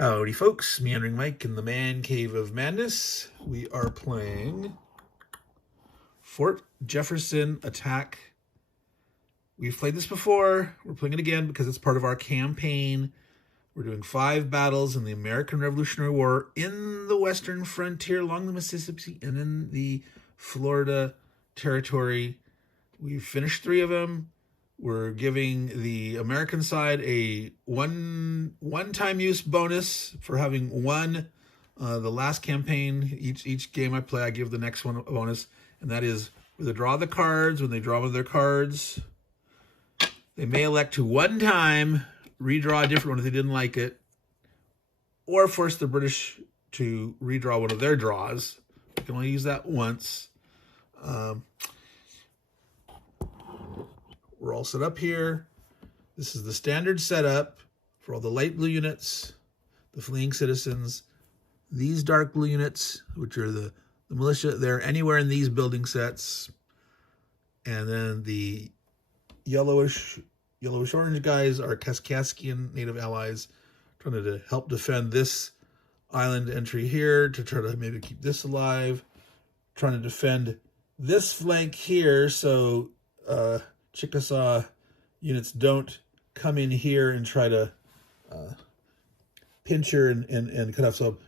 Howdy folks, Meandering Mike in the Man Cave of Madness. We are playing Fort Jefferson Attack. We've played this before. We're playing it again because it's part of our campaign. We're doing 5 battles in the American Revolutionary War in the western frontier along the Mississippi and in the Florida territory. We've finished 3 of them. We're giving the American side a one-time use bonus for having won the last campaign. Each game I play, I give the next one a bonus, and that is when they draw the cards. When they draw one of their cards, they may elect to one time redraw a different one if they didn't like it, or force the British to redraw one of their draws. You can only use that once. We're all set up here. This is the standard setup for all the light blue units, the fleeing citizens. These dark blue units, which are the militia, they're anywhere in these building sets. And then the yellowish orange guys are Kaskaskian native allies trying to help defend this island entry here to try to maybe keep this alive. Trying to defend this flank here so Chickasaw units don't come in here and try to pinch her and cut off. So I'm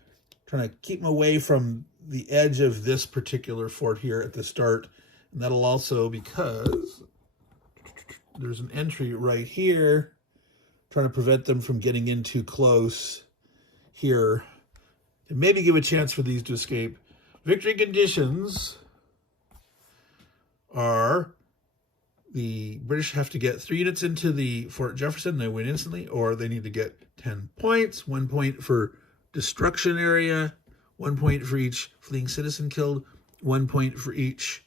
trying to keep them away from the edge of this particular fort here at the start. And that'll also, because there's an entry right here, trying to prevent them from getting in too close here. And maybe give a chance for these to escape. Victory conditions are the British have to get 3 units into the Fort Jefferson, they win instantly, or they need to get 10 points, 1 point for destruction area, 1 point for each fleeing citizen killed, 1 point for each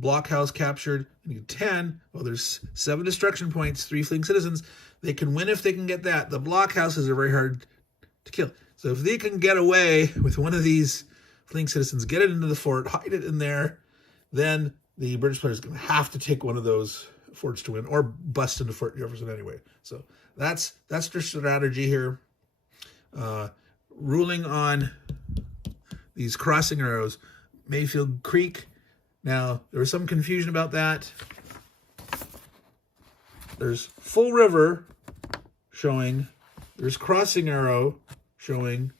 blockhouse captured, and you get 10. Well, there's 7 destruction points, 3 fleeing citizens. They can win if they can get that. The blockhouses are very hard to kill. So if they can get away with one of these fleeing citizens, get it into the fort, hide it in there, then the British players are going to have to take one of those forts to win, or bust into Fort Jefferson anyway. So that's their strategy here. Ruling on these crossing arrows, Mayfield Creek. Now, there was some confusion about that. There's full river showing. There's crossing arrow showing.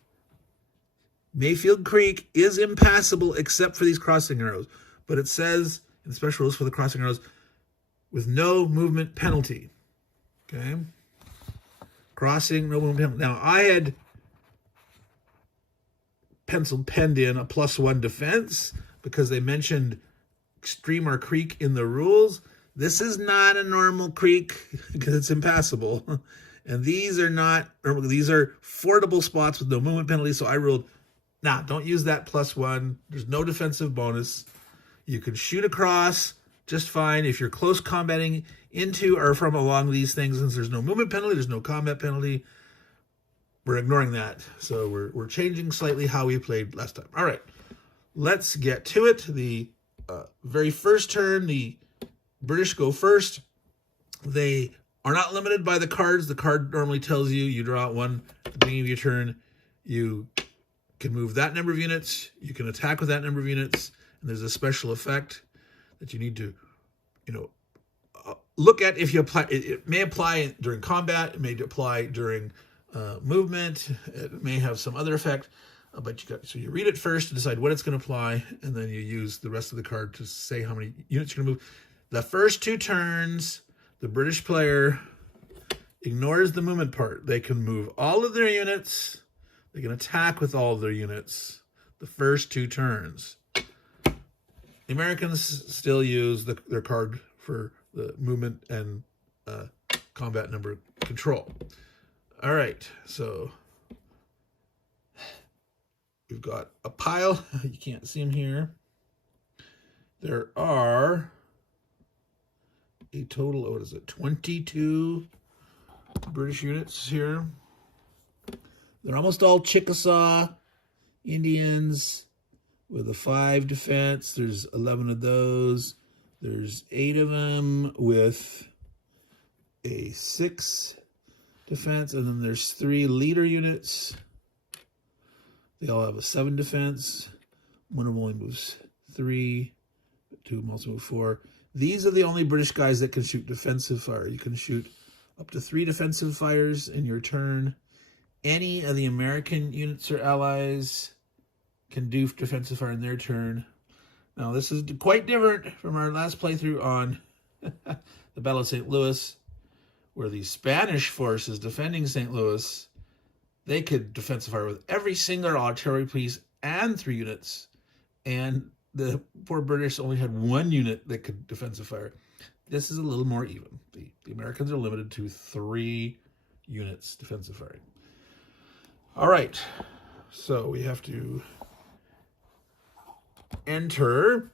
Mayfield Creek is impassable except for these crossing arrows. But it says in special rules for the crossing arrows, with no movement penalty. Okay? Crossing, no movement penalty. Now, I had penned in a +1 defense because they mentioned stream or creek in the rules. This is not a normal creek because it's impassable. And these are not, these are fordable spots with no movement penalty. So I ruled, nah, don't use that +1. There's no defensive bonus. You can shoot across just fine if you're close combating into or from along these things. Since there's no movement penalty, there's no combat penalty. We're ignoring that. So we're changing slightly how we played last time. All right, let's get to it. The very first turn, the British go first. They are not limited by the cards. The card normally tells you, you draw out 1 at the beginning of your turn. You can move that number of units. You can attack with that number of units. And there's a special effect that you need to, look at if you apply. It may apply during combat. It may apply during movement. It may have some other effect. But so you read it first to decide what it's going to apply, and then you use the rest of the card to say how many units you're going to move. The first 2 turns, the British player ignores the movement part. They can move all of their units. They can attack with all of their units the first 2 turns. The Americans still use their card for the movement and combat number control. All right, so we've got a pile. You can't see them here. There are a total of, 22 British units here. They're almost all Chickasaw Indians with a 5 defense. There's 11 of those. There's 8 of them with a 6 defense, and then there's 3 leader units. They all have a 7 defense. One of them only moves 3. 2 of them also move 4. These are the only British guys that can shoot defensive fire. You can shoot up to 3 defensive fires in your turn. Any of the American units or allies can do defensive fire in their turn. Now, this is quite different from our last playthrough on the Battle of St. Louis, where the Spanish forces defending St. Louis, they could defensive fire with every single artillery piece and 3 units. And the poor British only had 1 unit that could defensive fire. This is a little more even. The Americans are limited to 3 units defensive firing. All right, so we have to enter.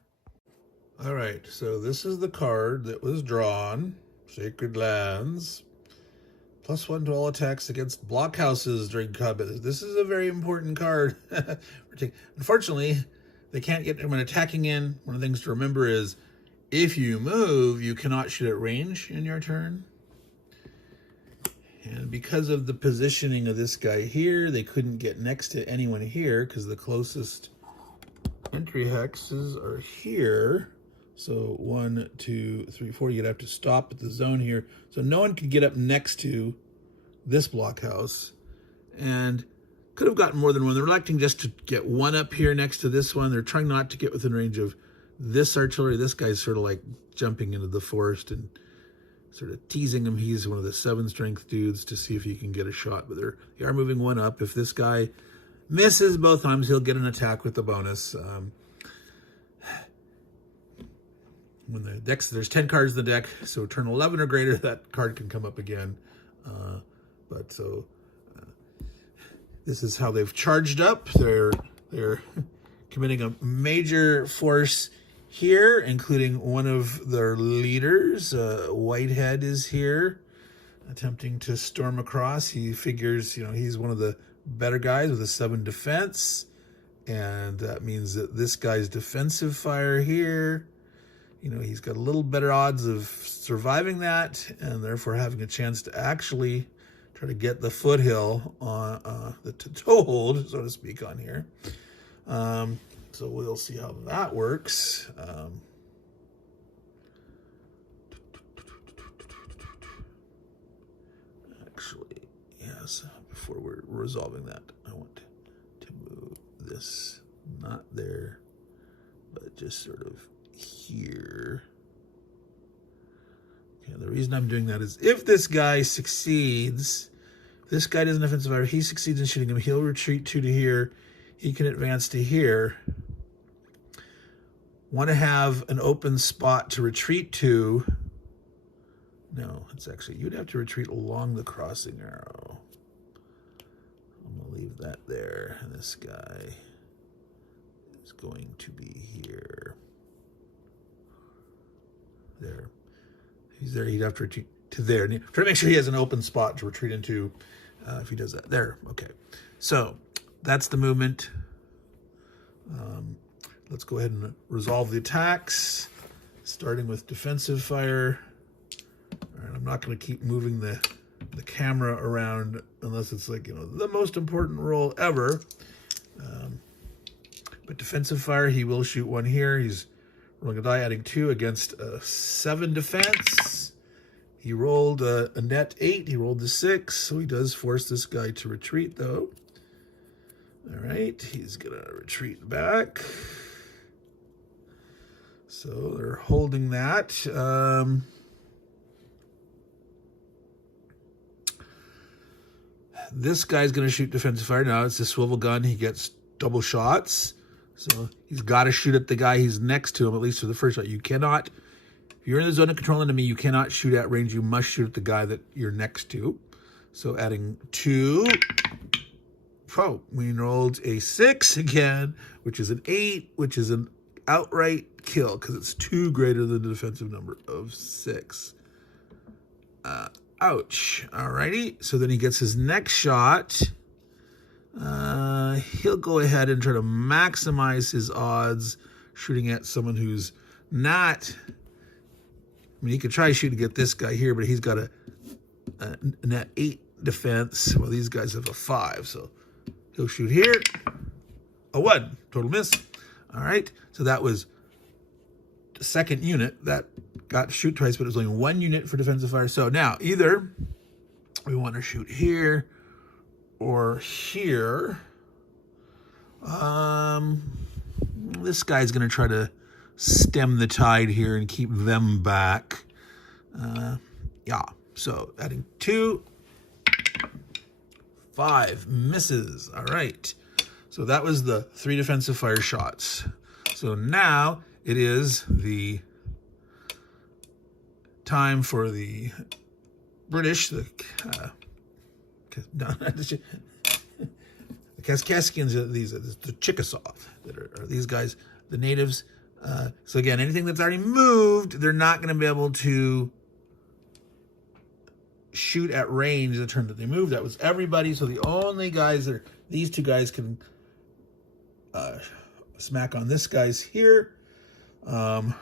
All right, so this is the card that was drawn. Sacred Lands. +1 to all attacks against blockhouses during combat. This is a very important card. Unfortunately, they can't get when attacking in. One of the things to remember is if you move, you cannot shoot at range in your turn. And because of the positioning of this guy here, they couldn't get next to anyone here because the closest entry hexes are here. So 1, 2, 3, 4, you'd have to stop at the zone here. So no one could get up next to this blockhouse. And could have gotten more than one. They're electing just to get one up here next to this one. They're trying not to get within range of this artillery. This guy's sort of like jumping into the forest and sort of teasing him. He's one of the 7 strength dudes to see if he can get a shot. But they are moving one up. If this guy misses both times, he'll get an attack with the bonus. When the decks, there's 10 cards in the deck, so turn 11 or greater, that card can come up again. This is how they've charged up. They're committing a major force here, including one of their leaders. Whitehead is here, attempting to storm across. He figures, he's one of the better guys with a 7 defense, and that means that this guy's defensive fire here, he's got a little better odds of surviving that, and therefore having a chance to actually try to get the foothill on the toehold, so to speak, on here. So we'll see how that works. Actually, yes, before we're resolving that, I want to move this, not there, but just sort of here. Okay, the reason I'm doing that is if this guy succeeds, this guy doesn't have offensive fire, he succeeds in shooting him, he'll retreat 2 to here, he can advance to here. Want to have an open spot to retreat to. No, it's actually, you'd have to retreat along the crossing arrow. I'm going to leave that there. And this guy is going to be here. There. He's there. He'd have to retreat to there. Try to make sure he has an open spot to retreat into if he does that. There. Okay. So that's the movement. Let's go ahead and resolve the attacks, starting with defensive fire. All right, I'm not going to keep moving the camera around unless it's like, the most important roll ever. But defensive fire, he will shoot 1 here. He's rolling a die, adding 2 against a 7 defense. He rolled a net 8. He rolled the 6, so he does force this guy to retreat, though. All right, he's going to retreat back. So they're holding that. This guy's going to shoot defensive fire. Now it's a swivel gun. He gets double shots. So he's got to shoot at the guy he's next to him, at least for the first shot. You cannot, if you're in the zone of control enemy, you cannot shoot at range. You must shoot at the guy that you're next to. So adding 2. Oh, we rolled a 6 again, which is an 8, which is an outright kill because it's 2 greater than the defensive number of 6. Ouch. Alrighty. So then he gets his next shot. He'll go ahead and try to maximize his odds shooting at someone who's not. He could try shooting at this guy here, but he's got a net 8 defense. Well, these guys have a 5, so he'll shoot here. A 1, total miss. All right, so that was the second unit that got to shoot twice, but it was only 1 unit for defensive fire. So now either we want to shoot here or here. This guy's going to try to stem the tide here and keep them back. Yeah, so adding 2, 5, misses. All right, so that was the 3 defensive fire shots. So now it is the time for the British, the Kaskaskians, the Chickasaw, that are these guys, the natives. So again, anything that's already moved, they're not going to be able to shoot at range the turn that they moved. That was everybody. So the only guys that are, these 2 guys can smack on this guy's here, because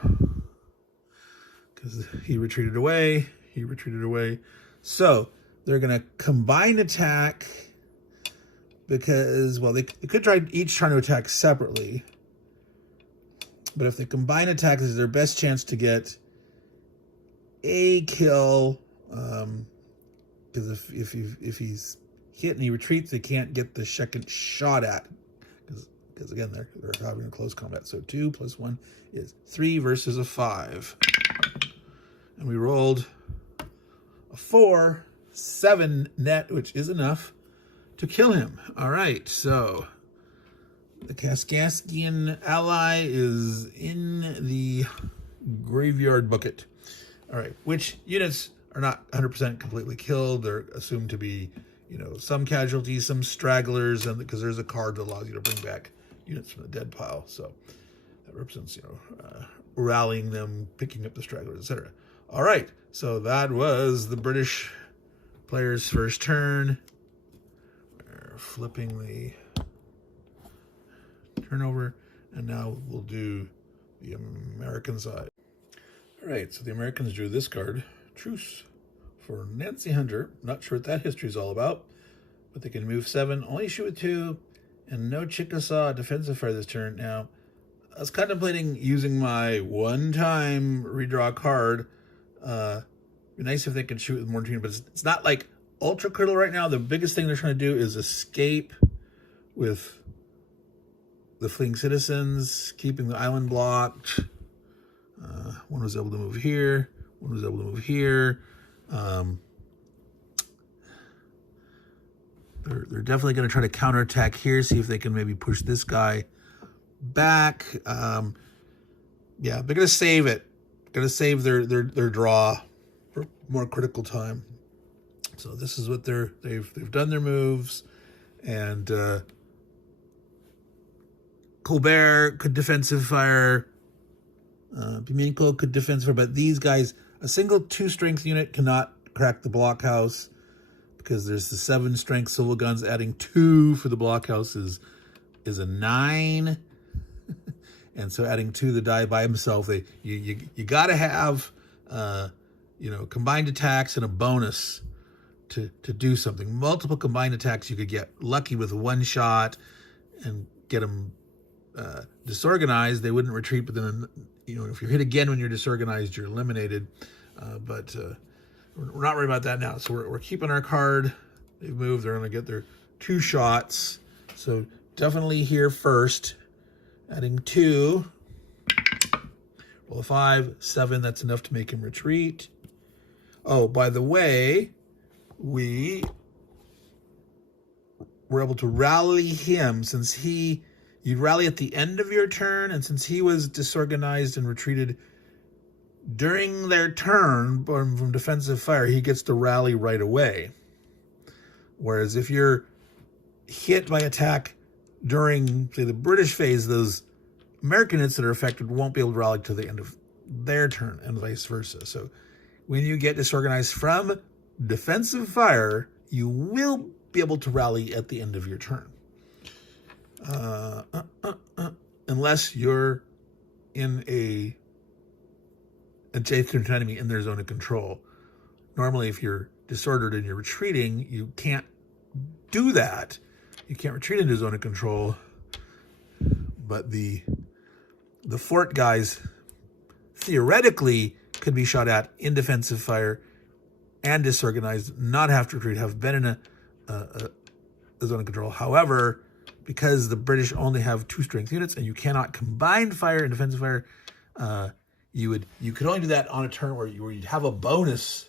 he retreated away. So they're going to combine attack, because, well, they could try each trying to attack separately, but if they combine attack, this is their best chance to get a kill, because if he's hit and he retreats, they can't get the second shot at, because again, they're having a close combat. So 2 + 1 is 3 versus a 5. And we rolled a 4, 7 net, which is enough to kill him. All right, so the Kaskaskian ally is in the graveyard bucket. All right, which units are not 100% completely killed? They're assumed to be, some casualties, some stragglers, and because there's a card that allows you to bring back units from the dead pile. So that represents, rallying them, picking up the stragglers, etc. All right, so that was the British player's first turn. We're flipping the turnover, and now we'll do the American side. All right, so the Americans drew this card, Truce, for Nancy Hunter. Not sure what that history is all about, but they can move 7, only shoot with 2, and no Chickasaw defensive fire this turn. Now, I was contemplating using my one-time redraw card. Be nice if they could shoot with more than 2, but it's not like ultra critical right now. The biggest thing they're trying to do is escape with the fleeing citizens, keeping the island blocked. One was able to move here. One was able to move here. They're definitely going to try to counterattack here, see if they can maybe push this guy back. Yeah, they're going to save it. Going to save their draw for more critical time. So this is what they've done their moves, and Colbert could defensive fire. Pimenico could defensive fire, but these guys, a single 2 strength unit cannot crack the blockhouse, because there's the 7 strength civil guns. Adding 2 for the blockhouse is a 9. And so adding 2 the die by himself, you got to have combined attacks and a bonus to do something. Multiple combined attacks, you could get lucky with 1 shot and get them disorganized. They wouldn't retreat, but then if you're hit again when you're disorganized, you're eliminated. But we're not worried about that now. So we're keeping our card. They've moved. They're going to get their 2 shots. So definitely here first. Adding 2. Roll a 5, 7. That's enough to make him retreat. Oh, by the way, we were able to rally him, since you'd rally at the end of your turn, and since he was disorganized and retreated during their turn from defensive fire, he gets to rally right away. Whereas if you're hit by attack during, say, the British phase, those American units that are affected won't be able to rally to the end of their turn, and vice versa. So when you get disorganized from defensive fire, you will be able to rally at the end of your turn. Unless you're in an adjacent enemy in their zone of control. Normally, if you're disordered and you're retreating, you can't do that. You can't retreat into zone of control. But the fort guys theoretically could be shot at in defensive fire and disorganized, not have to retreat, have been in a zone of control. However, because the British only have 2 strength units and you cannot combine fire and defensive fire, you could only do that on a turn where you'd have a bonus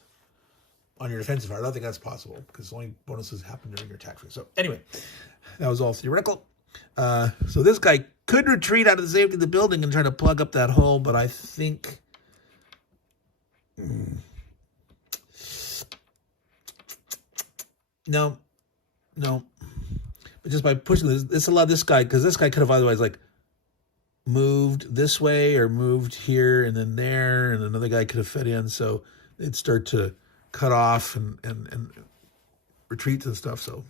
on your defensive fire. I don't think that's possible because only bonuses happen during your attack phase. So anyway, that was all theoretical. So this guy could retreat out of the safety of the building and try to plug up that hole, but I think no. But just by pushing this allowed this guy, because this guy could have otherwise like moved this way or moved here and then there, and another guy could have fed in, so they'd start to cut off and retreats and stuff. So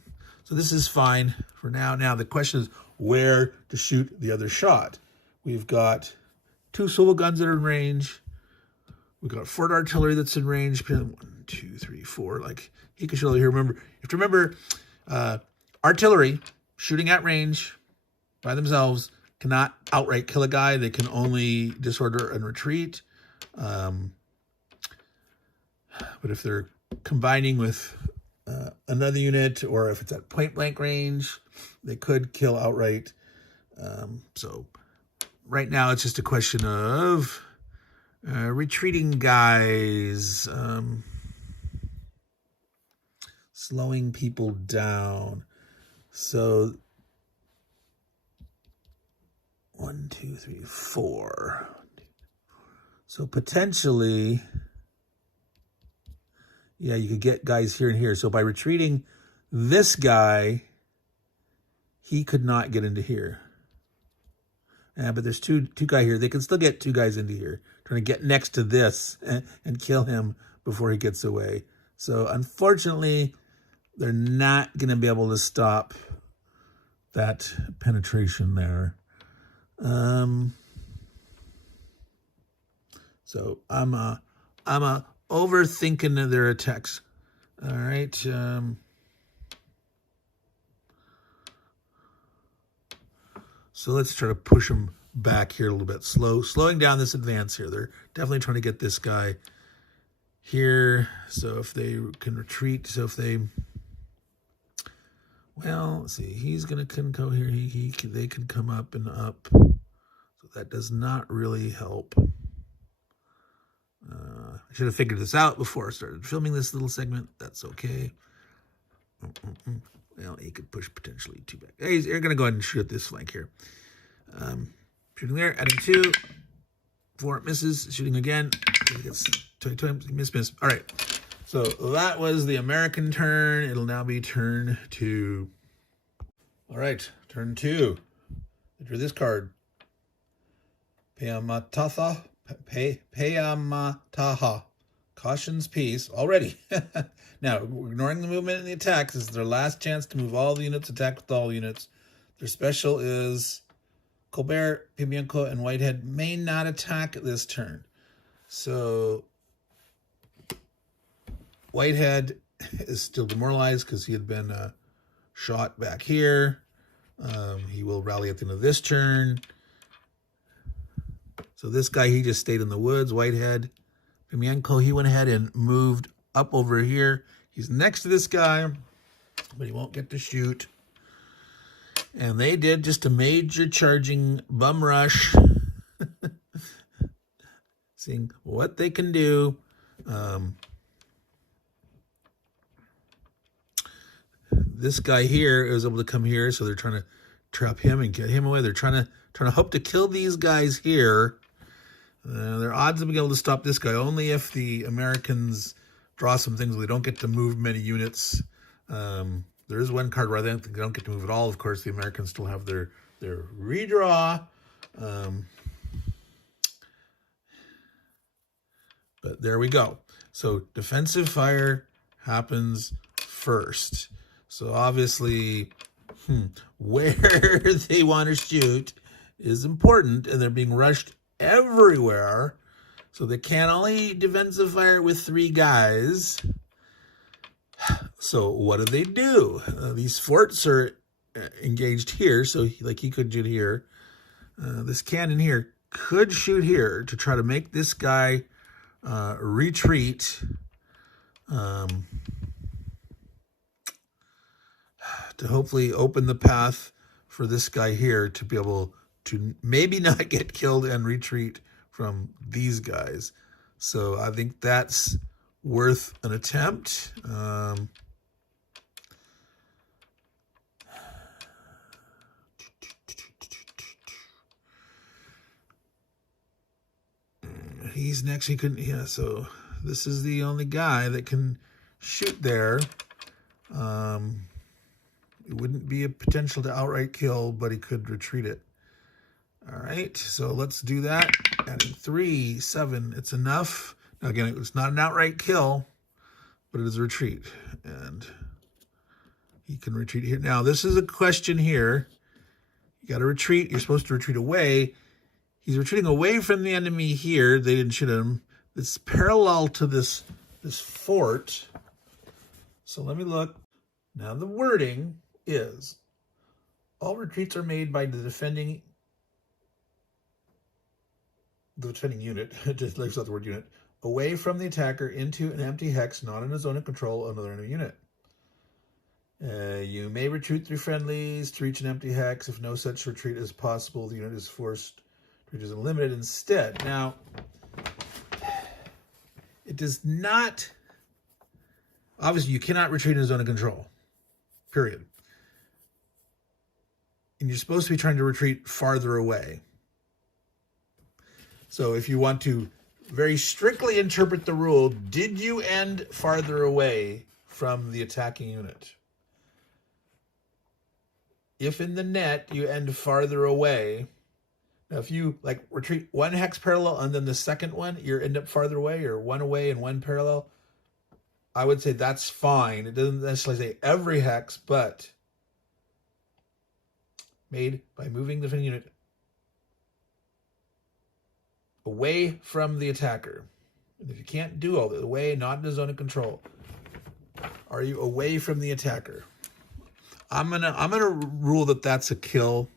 this is fine for now. Now the question is where to shoot the other shot. We've got 2 swivel guns that are in range. We've got fort artillery that's in range. 1, 2, 3, 4. Like he could shoot over here. Remember, you have to remember, artillery shooting at range by themselves cannot outright kill a guy. They can only disorder and retreat. But if they're combining with another unit, or if it's at point blank range, they could kill outright. So right now it's just a question of retreating guys, slowing people down. So 1, 2, 3, 4. So potentially, yeah, you could get guys here and here. So by retreating this guy, he could not get into here. But there's two guys here. They can still get 2 guys into here, trying to get next to this and kill him before he gets away. So unfortunately, they're not going to be able to stop that penetration there. So I'm overthinking their attacks. All right. So let's try to push them back here a little bit. Slowing down this advance here. They're definitely trying to get this guy here. So if they can retreat, well, let's see. He's gonna go here. They can come up and up. So that does not really help. I should have figured this out before I started filming this little segment. That's okay. Well, he could push potentially 2 back. Hey, you're going to go ahead and shoot at this flank here. Shooting there, adding 2. 4 misses. Shooting again. Gets 2 times. Miss. All right. So that was the American turn. It'll now be turn 2. All right. Turn 2. I drew this card. Payamataha. Caution's peace already. Now, ignoring the movement and the attack, this is their last chance to move all the units, attack with all units. Their special is Colbert, Pimienko, and Whitehead may not attack this turn. So Whitehead is still demoralized because he had been shot back here. He will rally at the end of this turn. So this guy, he just stayed in the woods. Whitehead, Pimienko, he went ahead and moved up over here. He's next to this guy, but he won't get to shoot. And they did just a major charging bum rush. Seeing what they can do. This guy here is able to come here, so they're trying to trap him and get him away. They're trying to hope to kill these guys here. Their odds of being able to stop this guy only if the Americans draw some things where they don't get to move many units. There is one card where I think they don't get to move at all. Of course, the Americans still have their redraw. But there we go. So defensive fire happens first. So obviously, where they want to shoot is important, and they're being rushed everywhere. So they can only defensive fire with 3 guys. So what do? These forts are engaged here, so he could do it here. This cannon here could shoot here to try to make this guy retreat. To hopefully open the path for this guy here to be able to maybe not get killed and retreat from these guys. So I think that's worth an attempt. He's next. He couldn't. Yeah. So this is the only guy that can shoot there. It wouldn't be a potential to outright kill, but he could retreat it. All right. So let's do that. Adding 3, 7. It's enough. Now again, it's not an outright kill, but it is a retreat, and he can retreat here. Now this is a question here. You got to retreat. You're supposed to retreat away. He's retreating away from the enemy here. They didn't shoot him. It's parallel to this fort. So let me look. Now the wording is, all retreats are made by the defending unit, just leaves out the word unit, away from the attacker into an empty hex not in a zone of control of another enemy unit. You may retreat through friendlies to reach an empty hex. If no such retreat is possible, the unit is forced to retreat unlimited instead. Now, it does not, obviously you cannot retreat in a zone of control, period. And you're supposed to be trying to retreat farther away. So if you want to very strictly interpret the rule, did you end farther away from the attacking unit? If in the net you end farther away, now if you retreat 1 hex parallel and then the second one, you end up farther away, or 1 away and 1 parallel, I would say that's fine. It doesn't necessarily say every hex, but made by moving the defending unit away from the attacker. And if you can't do all that, away, not in the zone of control, are you away from the attacker? I'm gonna rule that that's a kill,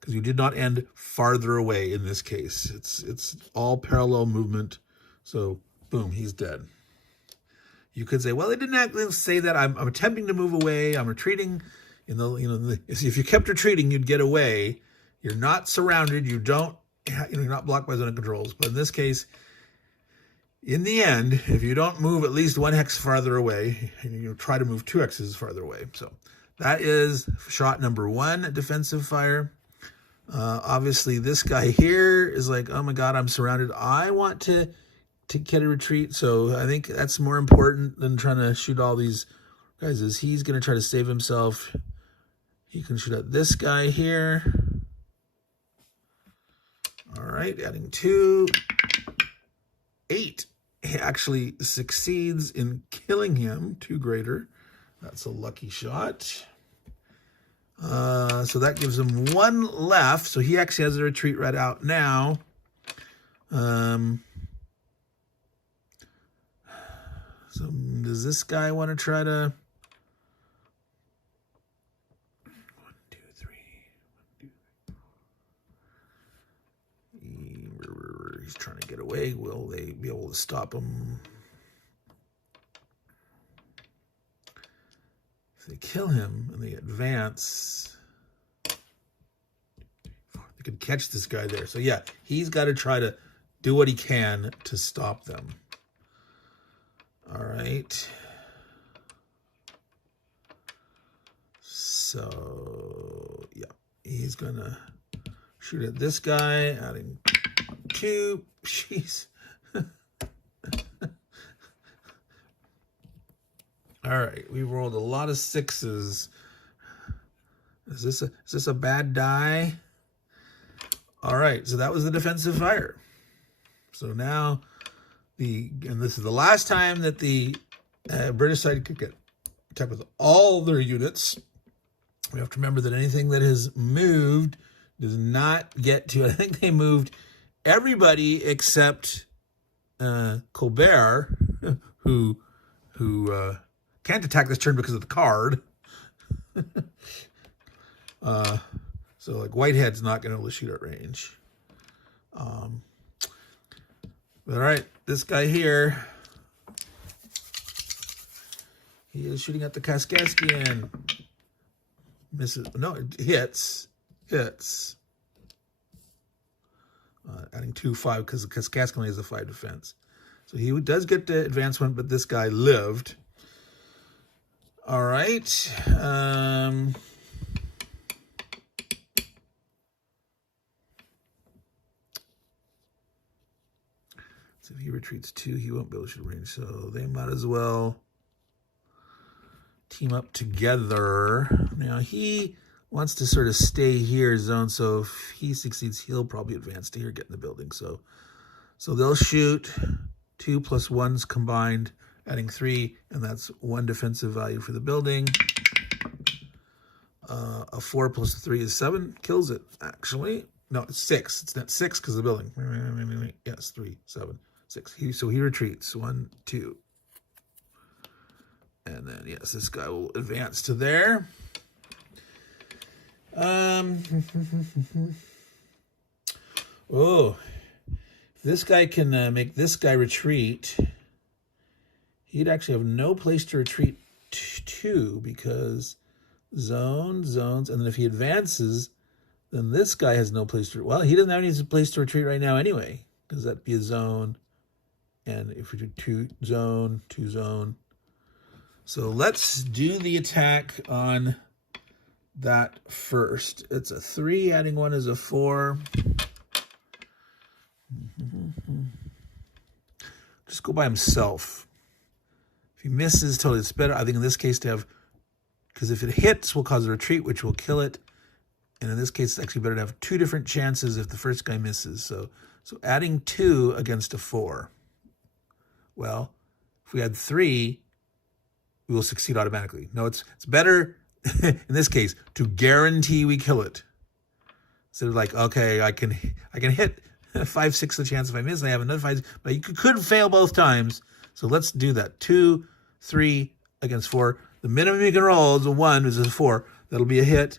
because you did not end farther away in this case. It's all parallel movement. So boom, he's dead. You could say, well, it didn't actually say that. I'm attempting to move away. I'm retreating. If you kept retreating, you'd get away. You're not surrounded. You're not blocked by zone of controls. But in this case, in the end, if you don't move at least 1 hex farther away, and you try to move 2 hexes farther away. So that is shot number 1, defensive fire. Obviously, this guy here is like, oh my God, I'm surrounded. I want to get a retreat. So I think that's more important than trying to shoot all these guys, is he's going to try to save himself. He can shoot at this guy here. All right, adding 2. 8. He actually succeeds in killing him. 2 greater. That's a lucky shot. So that gives him 1 left. So he actually has a retreat right out now. So does this guy want to try to... 1, 2, 3. 1, 2, 3. He's trying to get away. Will they be able to stop him? If they kill him and they advance, they could catch this guy there. So yeah, he's got to try to do what he can to stop them. All right. So yeah, he's gonna shoot at this guy, adding 2. Jeez. All right, we rolled a lot of 6s. Is this a bad die? All right, so that was the defensive fire. So now and this is the last time that the British side could get attacked with all their units. We have to remember that anything that has moved does not get to, I think they moved everybody except Colbert, who can't attack this turn because of the card. So like Whitehead's not going to be able to shoot at range. All right, this guy here, he is shooting at the Kaskaskian. Misses. No, it hits. Adding 2/5 because the Kaskaskian only has a 5 defense. So he does get the advancement, but this guy lived. All right. So if he retreats 2, he won't be able to shoot range. So they might as well team up together. Now he wants to sort of stay here, zone. So if he succeeds, he'll probably advance to here, get in the building. So they'll shoot 2 + 1s combined, adding 3, and that's 1 defensive value for the building. A 4 + 3 is 7. Kills it, actually. No, it's 6. It's not 6 because of the building. Yes, 3, 7, 6. So he retreats. 1, 2. And then, yes, this guy will advance to there. Oh, if this guy can make this guy retreat, he'd actually have no place to retreat to because zones, and then if he advances, then this guy has no place to, well, he doesn't have any place to retreat right now anyway, because that'd be a zone. And if we do 2 zone, so let's do the attack on that first. It's a 3, adding 1 is a 4. Just go by himself. If he misses, totally, it's better. I think in this case to have, because if it hits, will cause a retreat, which will kill it. And in this case, it's actually better to have 2 different chances if the first guy misses. So adding 2 against a 4. Well, if we had 3, we will succeed automatically. No, it's better in this case to guarantee we kill it. Instead of like, okay, I can hit 5/6 the chance if I miss, I have another 5, but you could fail both times. So let's do that. 2, 3 against 4. The minimum you can roll is a 1, is a 4. That'll be a hit.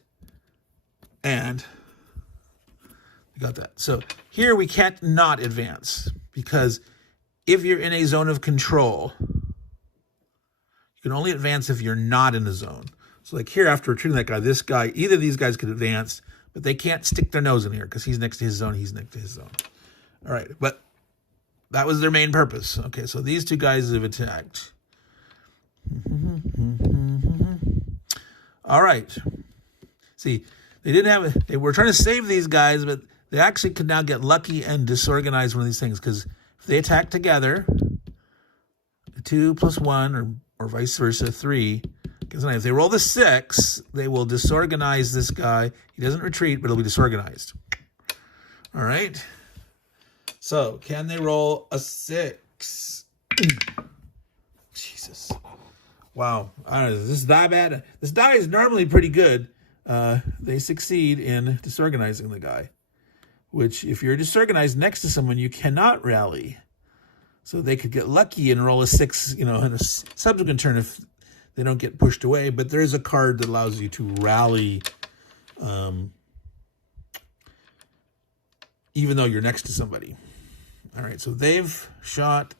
And we got that. So here we can't not advance because if you're in a zone of control, you can only advance if you're not in a zone. So like here, after retreating that guy, this guy, either of these guys could advance, but they can't stick their nose in here because he's next to his zone, he's next to his zone. All right, but that was their main purpose. Okay, so these 2 guys have attacked. All right. See, they were trying to save these guys, but they actually could now get lucky and disorganize one of these things because if they attack together, 2 + 1 or vice versa, 3. Because if they roll the 6, they will disorganize this guy. He doesn't retreat, but he'll be disorganized. All right. So can they roll a 6? Jesus. Wow. I don't know. Is this die bad? This die is normally pretty good. They succeed in disorganizing the guy, which if you're disorganized next to someone, you cannot rally. So they could get lucky and roll a 6, in a subsequent turn if they don't get pushed away. But there is a card that allows you to rally even though you're next to somebody. All right, so they've shot.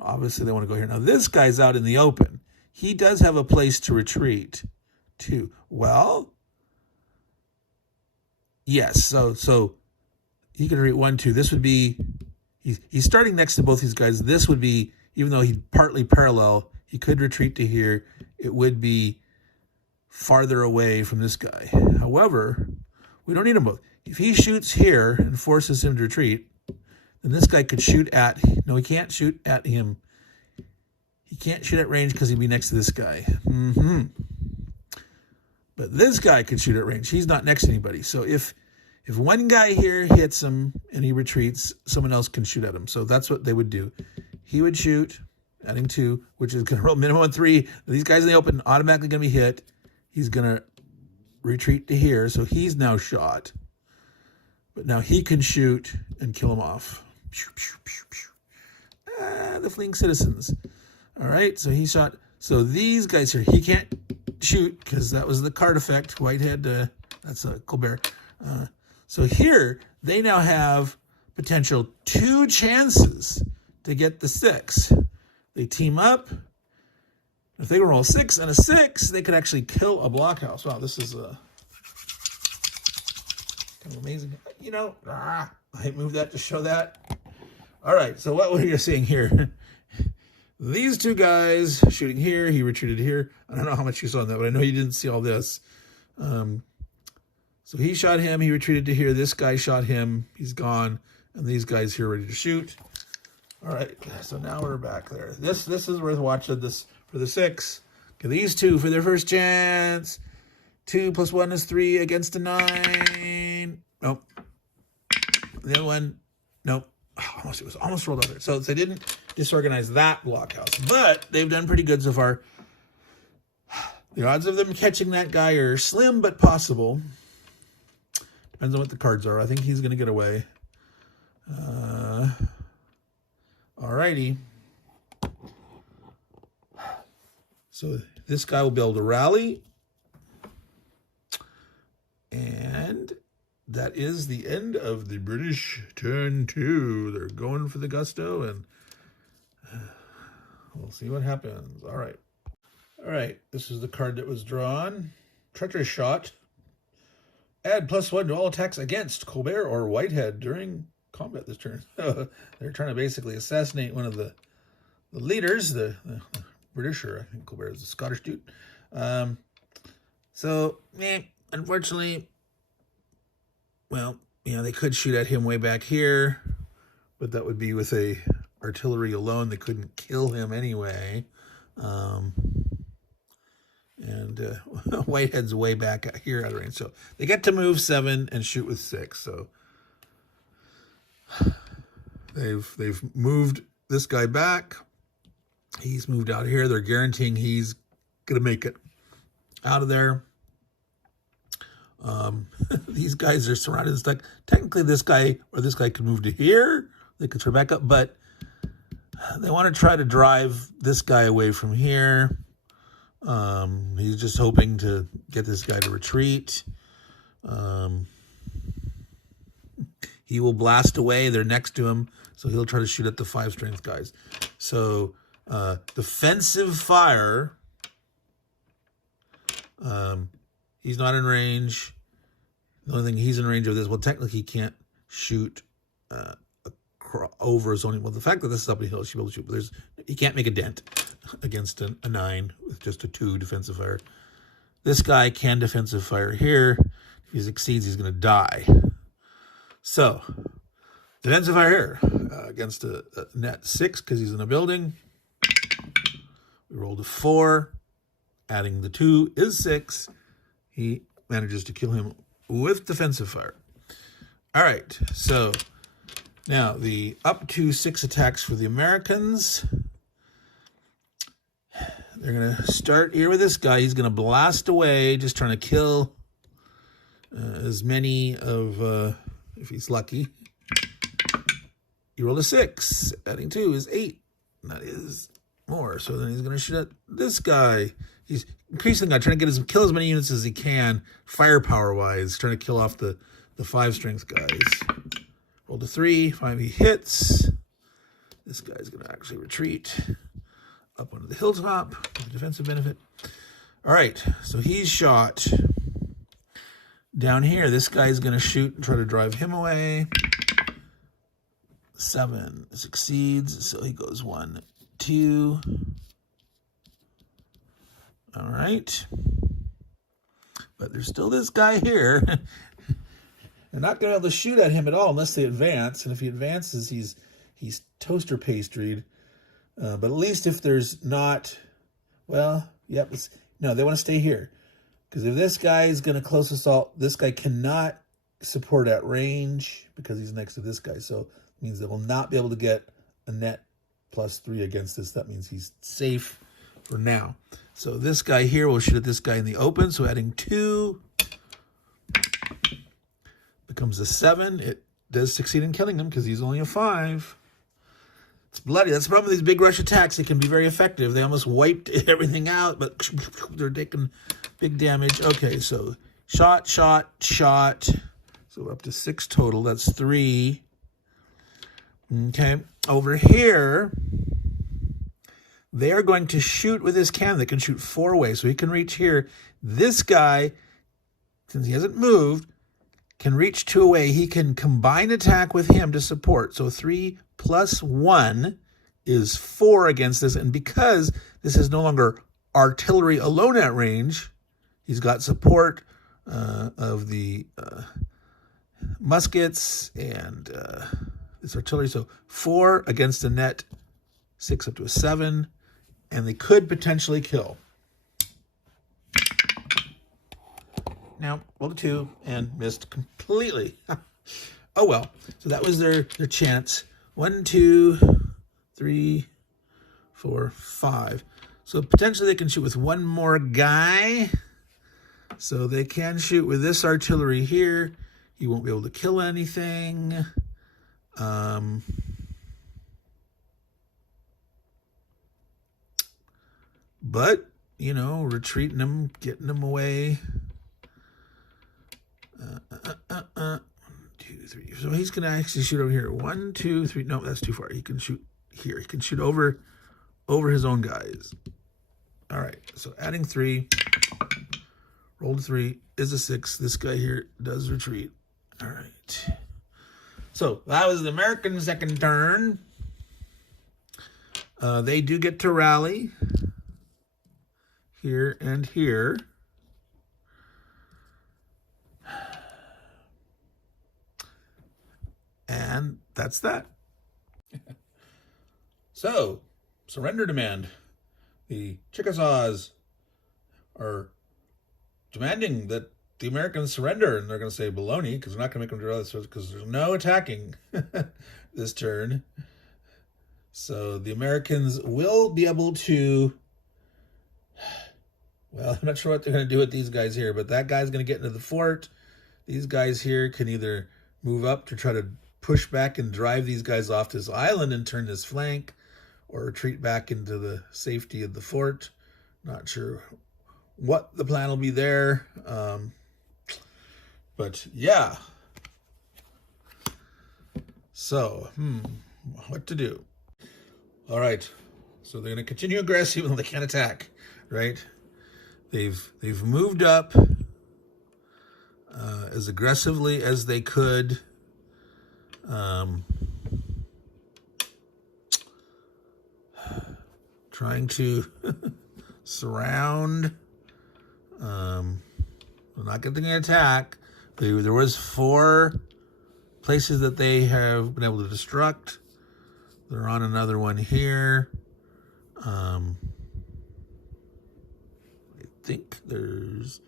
Obviously, they want to go here. Now, this guy's out in the open. He does have a place to retreat to. Well, yes, so he can retreat 1, 2. This would be, he's starting next to both these guys. This would be, even though he's partly parallel, he could retreat to here. It would be farther away from this guy. However, we don't need them both. If he shoots here and forces him to retreat, then this guy could shoot at, no, he can't shoot at him. He can't shoot at range because he'd be next to this guy. But this guy could shoot at range. He's not next to anybody. So if one guy here hits him and he retreats, someone else can shoot at him. So that's what they would do. He would shoot, adding 2, which is going to roll minimum 3. These guys in the open automatically going to be hit. He's going to retreat to here. So he's now shot. But now he can shoot and kill him off. the fleeing citizens. All right, so he shot. So these guys here, he can't shoot because that was the card effect. Whitehead, that's Colbert. So here, they now have potential 2 chances to get the 6. They team up. If they roll 6 and a 6, they could actually kill a blockhouse. Wow, this is kind of amazing. You know, I moved that to show that. All right, so what you're seeing here, these 2 guys shooting here, he retreated here. I don't know how much you saw on that, but I know you didn't see all this. So he shot him, he retreated to here. This guy shot him, he's gone. And these guys here ready to shoot. All right, so now we're back there. This is worth watching this for the 6. Okay, these 2 for their first chance. 2 + 1 is 3 against a 9. Nope. The other one, nope. Oh, it was almost rolled over. So they didn't disorganize that blockhouse, but they've done pretty good so far. The odds of them catching that guy are slim but possible. Depends on what the cards are. I think he's going to get away. Alrighty. So this guy will be able to rally. And that is the end of the British turn 2. They're going for the gusto, and we'll see what happens. All right. All right. This is the card that was drawn. Treacherous shot. Add +1 to all attacks against Colbert or Whitehead during combat this turn. They're trying to basically assassinate one of the leaders, the British, or I think Colbert is a Scottish dude. Unfortunately, well, they could shoot at him way back here, but that would be with a artillery alone. They couldn't kill him anyway. Whitehead's way back here out of range. So they get to move 7 and shoot with 6. So they've moved this guy back. He's moved out here. They're guaranteeing he's going to make it out of there. These guys are surrounded and stuck. Technically, this guy could move to here. They could turn back up, but they want to try to drive this guy away from here. He's just hoping to get this guy to retreat. He will blast away. They're next to him, so he'll try to shoot at the 5 strength guys. So defensive fire. He's not in range. The only thing he's in range of this, well, technically he can't shoot over his own. Well, the fact that this is up a hill, she will be able to shoot, but he can't make a dent against a 9 with just a 2 defensive fire. This guy can defensive fire here. If he succeeds, he's going to die. So, defensive fire here against a net 6 because he's in a building. We rolled a 4. Adding the 2 is 6. He manages to kill him with defensive fire. All right, so now the up to 6 attacks for the Americans. They're going to start here with this guy. He's going to blast away, just trying to kill as many of, if he's lucky. He rolled a 6. Adding 2 is 8. And that is more. So then he's going to shoot at this guy. He's increasing the guy, trying to kill as many units as he can, firepower-wise, trying to kill off the 5 strength guys. Rolled a 3. 5, he hits. This guy's going to actually retreat up onto the hilltop for the defensive benefit. All right, so he's shot. Down here, this guy's going to shoot and try to drive him away. 7 succeeds, so he goes 1, 2. All right. But there's still this guy here. They're not going to be able to shoot at him at all unless they advance. And if he advances, he's toaster pastried. But at least if there's not, well, yep. No, they want to stay here. Because if this guy is going to close assault, this guy cannot support at range because he's next to this guy. So it means they will not be able to get a net +3 against this. That means he's safe for now. So this guy here will shoot at this guy in the open. So adding 2 becomes a 7. It does succeed in killing him because he's only a 5. It's bloody. That's the problem with these big rush attacks. They can be very effective. They almost wiped everything out, but they're taking big damage. Okay, so shot, shot, shot. So we're up to 6 total. That's 3. Okay, over here, they are going to shoot with this cannon. They can shoot 4 ways, so he can reach here. This guy, since he hasn't moved, can reach 2 away. He can combine attack with him to support. So 3 plus 1 is 4 against this. And because this is no longer artillery alone at range, he's got support of the muskets and this artillery. So 4 against the net, 6 up to a 7. And they could potentially kill. Now, rolled a 2 and missed completely. Oh well. So that was their chance. 1, 2, 3, 4, 5. So potentially they can shoot with 1 more guy. So they can shoot with this artillery here. He won't be able to kill anything. But, you know, retreating them, getting them away. 1, 2, 3. So he's going to actually shoot over here. 1, 2, 3. No, that's too far. He can shoot here. He can shoot over his own guys. All right. So adding 3. Rolled 3 is a 6. This guy here does retreat. All right. So that was the American second turn. They do get to rally here and here. And that's that. So, surrender demand. The Chickasaws are demanding that the Americans surrender, and they're going to say baloney because they're not going to make them draw this because there's no attacking this turn. So the Americans will be able to, well, I'm not sure what they're going to do with these guys here, but that guy's going to get into the fort. These guys here can either move up to try to push back and drive these guys off this island and turn this flank, or retreat back into the safety of the fort. Not sure what the plan will be there. But yeah. So, what to do? All right. So they're going to continue aggressive until they can't attack, right? They've moved up as aggressively as they could. Trying to surround. They're not getting an attack. There was 4 places that they have been able to destruct. They're on another one here. I think there's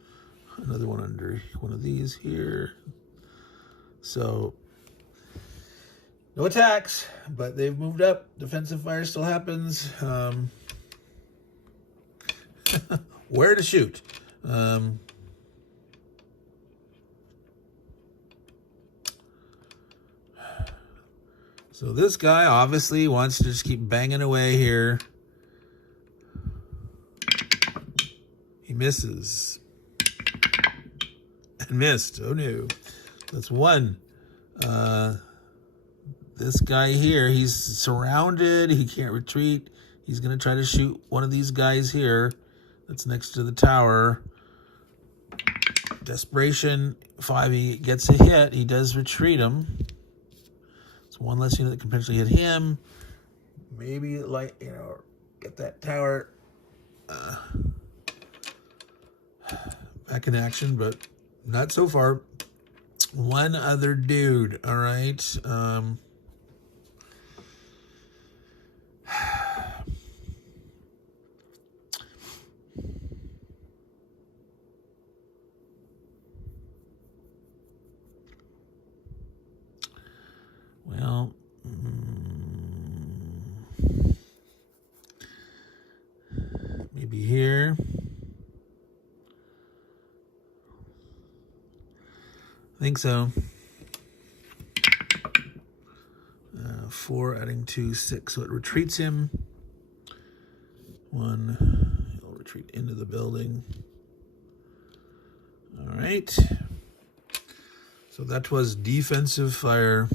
another one under one of these here. So no attacks, but they've moved up. Defensive fire still happens. Where to shoot? So this guy obviously wants to just keep banging away here. He misses. And missed. Oh no. That's 1. This guy here, he's surrounded. He can't retreat. He's going to try to shoot one of these guys here that's next to the tower. Desperation. 5, he gets a hit. He does retreat him. It's 1 less unit that can potentially hit him. Maybe, like, you know, get that tower back in action, but not so far. 1 other dude, all right? Well, maybe here. I think so. 4, adding 2, 6. So it retreats him. 1, he'll retreat into the building. All right. So that was defensive fire.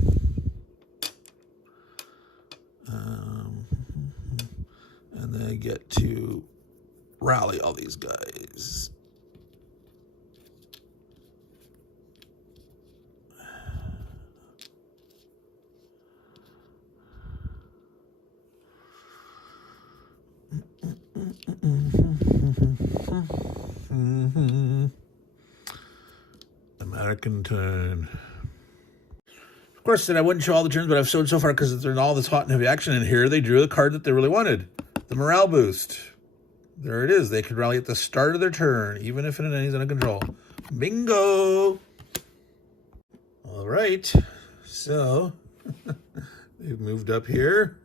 And then I get to rally all these guys. American turn. Of course, said I wouldn't show all the turns, but I've showed so far because they're in all this hot and heavy action. And here they drew the card that they really wanted. The morale boost. There it is. They could rally at the start of their turn, even if an enemy's under control. Bingo! All right. So, they've moved up here.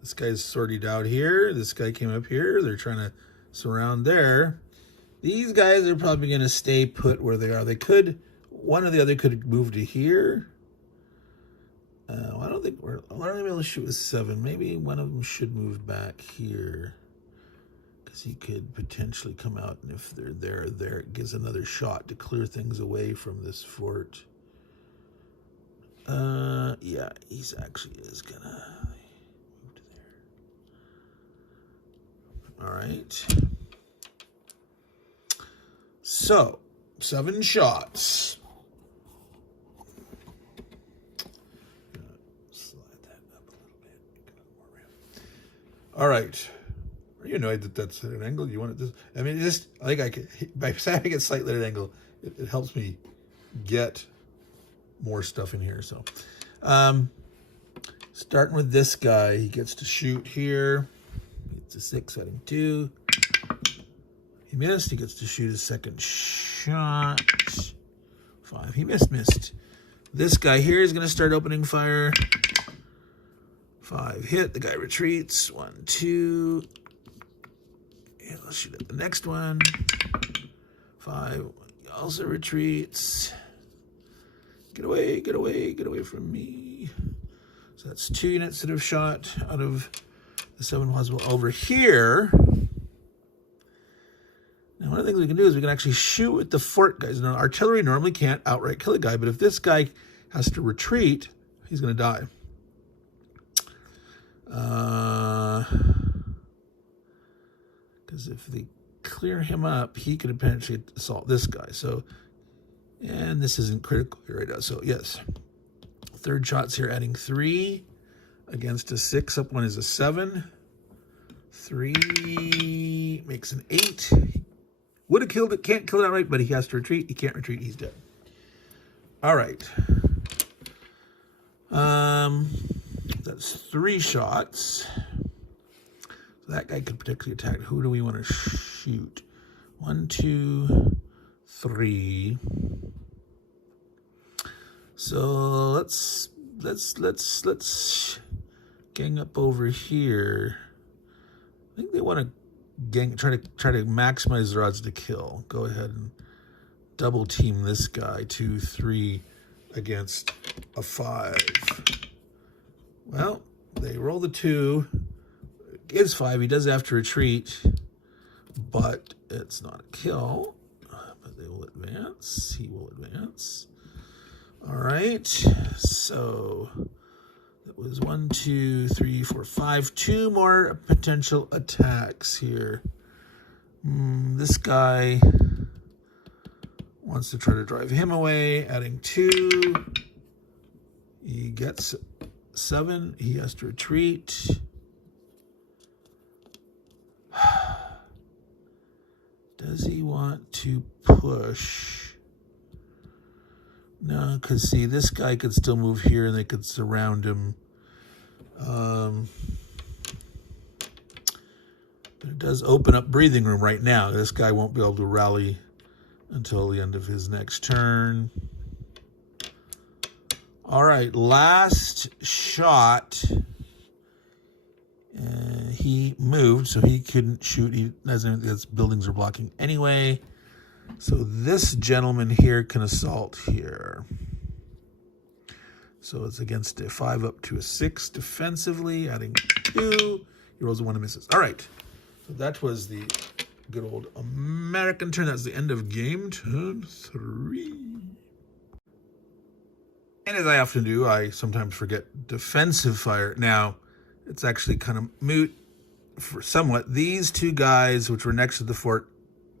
This guy's sorted out here. This guy came up here. They're trying to surround there. These guys are probably going to stay put where they are. They could, one or the other could move to here. I don't think we're going to be able to shoot with 7. Maybe one of them should move back here, because he could potentially come out, and if they're there, it gives another shot to clear things away from this fort. Yeah, he's actually is going to move to there. All right. So, 7 shots. All right. Are you annoyed that that's at an angle? You want it this? I mean, just like I could, by having it slightly at an angle, it helps me get more stuff in here. So, starting with this guy, he gets to shoot here. It's a 6, adding 2. He missed. He gets to shoot his second shot. 5. He missed. This guy here is going to start opening fire. 5 hit. The guy retreats. 1, 2. And let's shoot at the next one. 5. He also retreats. Get away from me. So that's 2 units that have shot out of the 7 possible. Over here, now one of the things we can do is we can actually shoot at the fort guys. Now, artillery normally can't outright kill a guy, but if this guy has to retreat, he's going to die. Because if they clear him up, he could potentially assault this guy. So, and this isn't critical here right now. So yes, 3rd shot's here, adding 3 against a 6. Up one is a 7. 3 makes an 8. Would have killed it, can't kill it outright, but he has to retreat. He can't retreat, he's dead. All right. That's 3 shots. So that guy could potentially attack. Who do we want to shoot? 1, 2, 3. So let's gang up over here. I think they want to try to maximize their odds to kill. Go ahead and double team this guy. 2, 3 against a 5. Well, they roll the 2. It is 5. He does have to retreat, but it's not a kill. But they will advance. He will advance. All right. So that was 1, 2, 3, 4, 5. 2 more potential attacks here. This guy wants to try to drive him away, adding 2. He gets 7. He has to retreat. Does he want to push? No, because see, this guy could still move here and they could surround him. But it does open up breathing room right now. This guy won't be able to rally until the end of his next turn. All right, last shot. He moved, so he couldn't shoot. He doesn't. His buildings are blocking anyway. So this gentleman here can assault here. So it's against a 5 up to a 6 defensively, adding 2. He rolls a 1 and misses. All right. So that was the good old American turn. That's the end of game turn 3. And as I often do, I sometimes forget defensive fire. Now, it's actually kind of moot for somewhat. These two guys, which were next to the fort,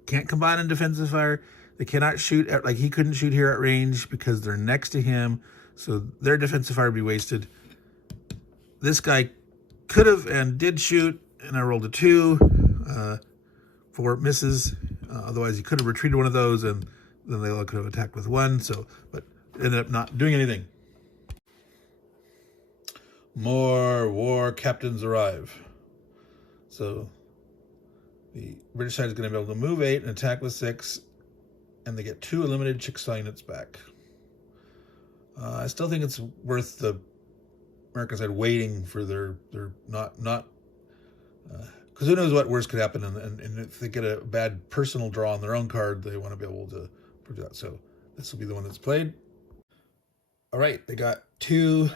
can't combine in defensive fire. They cannot shoot at, like he couldn't shoot here at range because they're next to him. So their defensive fire would be wasted. This guy could have and did shoot, and I rolled a 2 for misses. Otherwise, he could have retreated one of those, and then they all could have attacked with 1. So, but ended up not doing anything. More war captains arrive. So the British side is going to be able to move 8 and attack with 6, and they get 2 eliminated Chickasaw units back. I still think it's worth the American side waiting for their not because who knows what worse could happen, and if they get a bad personal draw on their own card, they want to be able to prove that. So this will be the one that's played. All right, they got 2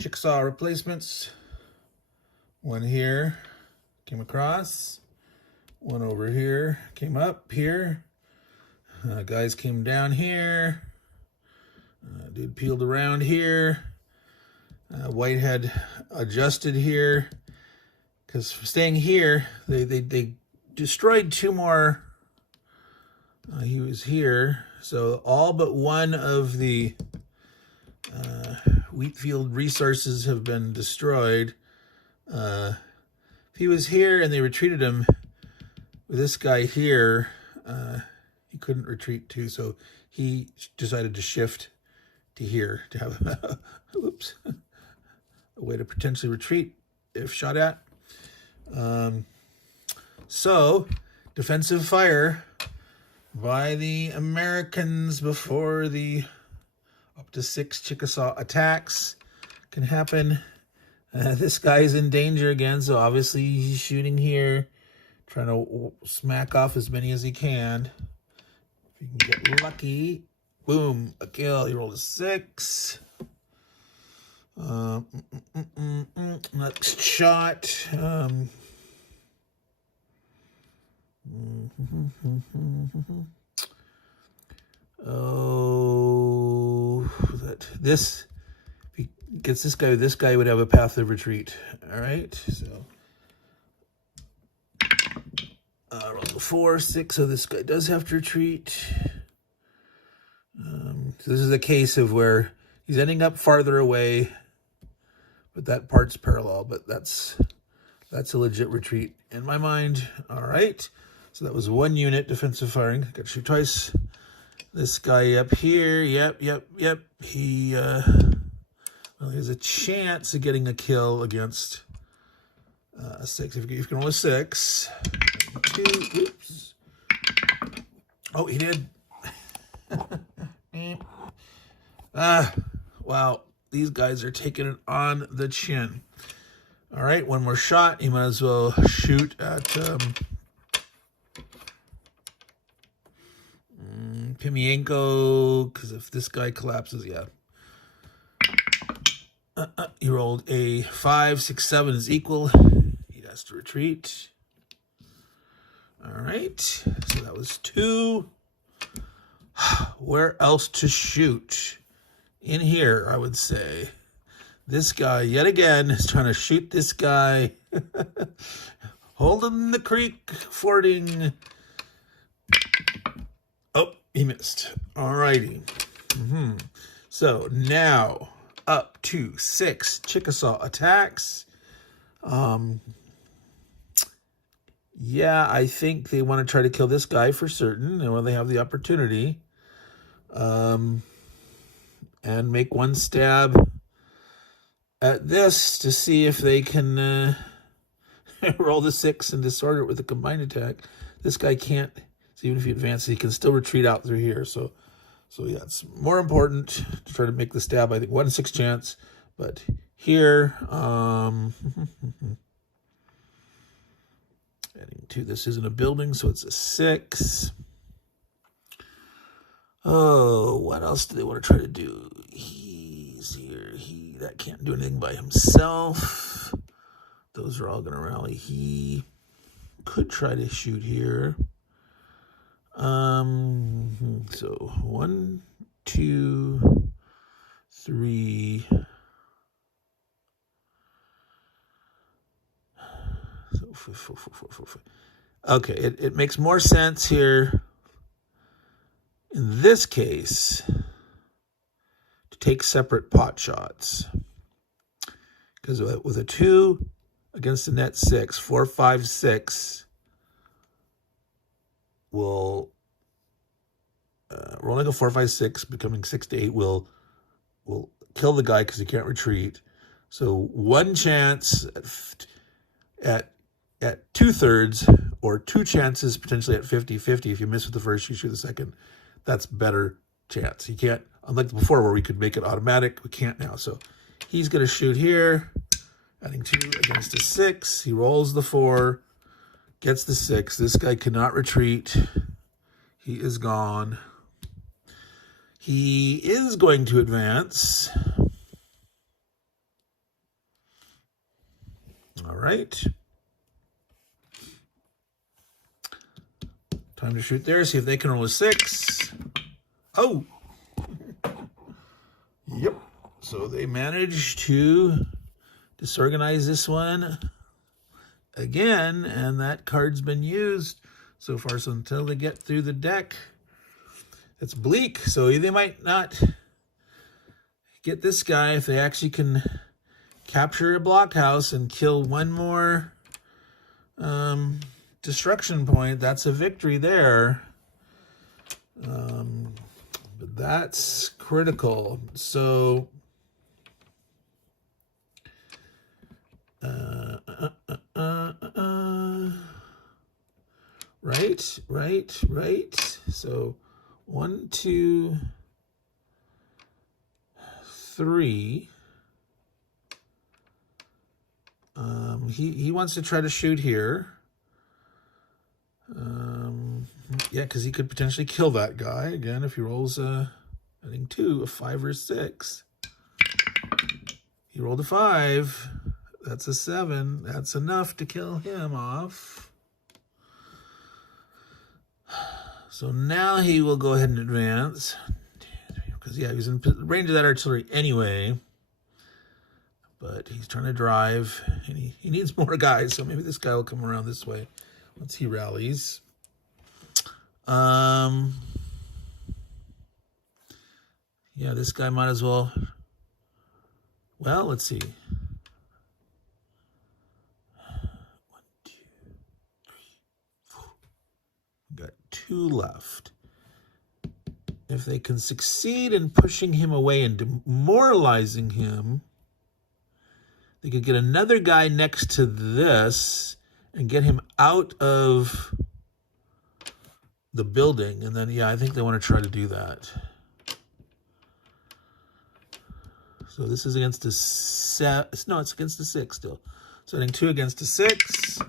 Chickasaw replacements. 1 here came across, 1 over here came up here. Guys came down here. Dude peeled around here. Whitehead adjusted here because staying here, they destroyed 2 more. He was here, so all but 1 of the wheat field resources have been destroyed. If he was here and they retreated him with this guy here, he couldn't retreat too, so he decided to shift to here to have oops, a way to potentially retreat if shot at. So defensive fire by the Americans before the up to 6 Chickasaw attacks can happen. This guy's in danger again, so obviously he's shooting here, trying to smack off as many as he can. If you can get lucky, boom, a kill. He rolled a 6. Next shot. Oh, this, if he gets this guy would have a path of retreat. All right, so roll the 4, 6, so this guy does have to retreat. So this is a case of where he's ending up farther away, but that part's parallel, but that's a legit retreat in my mind. All right, so that was 1 unit defensive firing. Got to shoot twice. This guy up here, yep. He well, has a chance of getting a kill against a 6. If you can roll a 6, 2, oops. Oh, he did. Wow, these guys are taking it on the chin. All right, 1 more shot. You might as well shoot at Pimienko, because if this guy collapses, yeah. He rolled a 5, 6, 7 is equal. He has to retreat. All right, so that was 2. Where else to shoot? In here, I would say. This guy, yet again, is trying to shoot this guy. Holding the creek, fording. Oh, he missed. All righty. So now, up to 6 Chickasaw attacks. Yeah, I think they want to try to kill this guy for certain, and when they have the opportunity. And make 1 stab at this to see if they can roll the 6 and disorder it with a combined attack. This guy can't, so even if he advances, he can still retreat out through here. So yeah, it's more important to try to make the stab. I think 1 in 6 chance, but here, adding 2, this isn't a building, so it's a 6. Oh, what else do they want to try to do? that can't do anything by himself. Those are all going to rally. He could try to shoot here. So 1, 2, 3. So 4, 4, 4, 4, 4, 4. Okay, it makes more sense here in this case to take separate pot shots. Because with a 2 against the net 6, 4, 5, 6 will rolling a 4, 5, 6, becoming 6 to 8 will kill the guy because he can't retreat. So one chance at 2/3, or 2 chances potentially at 50-50. If you miss with the first, you shoot the second. That's better chance. He can't, unlike before where we could make it automatic, we can't now. So he's going to shoot here, adding 2 against a 6. He rolls the 4, gets the 6. This guy cannot retreat. He is gone. He is going to advance. All right. Time to shoot there, see if they can roll a 6. Oh! Yep. So they managed to disorganize this one again, and that card's been used so far. So until they get through the deck, it's bleak. So they might not get this guy if they actually can capture a blockhouse and kill one more destruction point. That's a victory there. But that's critical. So right. So 1, 2, 3. He wants to try to shoot here. Yeah, because he could potentially kill that guy again if he rolls I think 2, a 5 or 6. He rolled a 5. That's a 7. That's enough to kill him off. So now he will go ahead and advance. Because, yeah, he's in range of that artillery anyway. But he's trying to drive. And he needs more guys, so maybe this guy will come around this way once he rallies. Yeah, this guy might as well. Well, let's see. 1, 2, 3, 4. Got 2 left. If they can succeed in pushing him away and demoralizing him, they could get another guy next to this and get him out of the building. And then, yeah, I think they want to try to do that. So this is against a 7. No, it's against a 6 still. So I think 2 against a 6.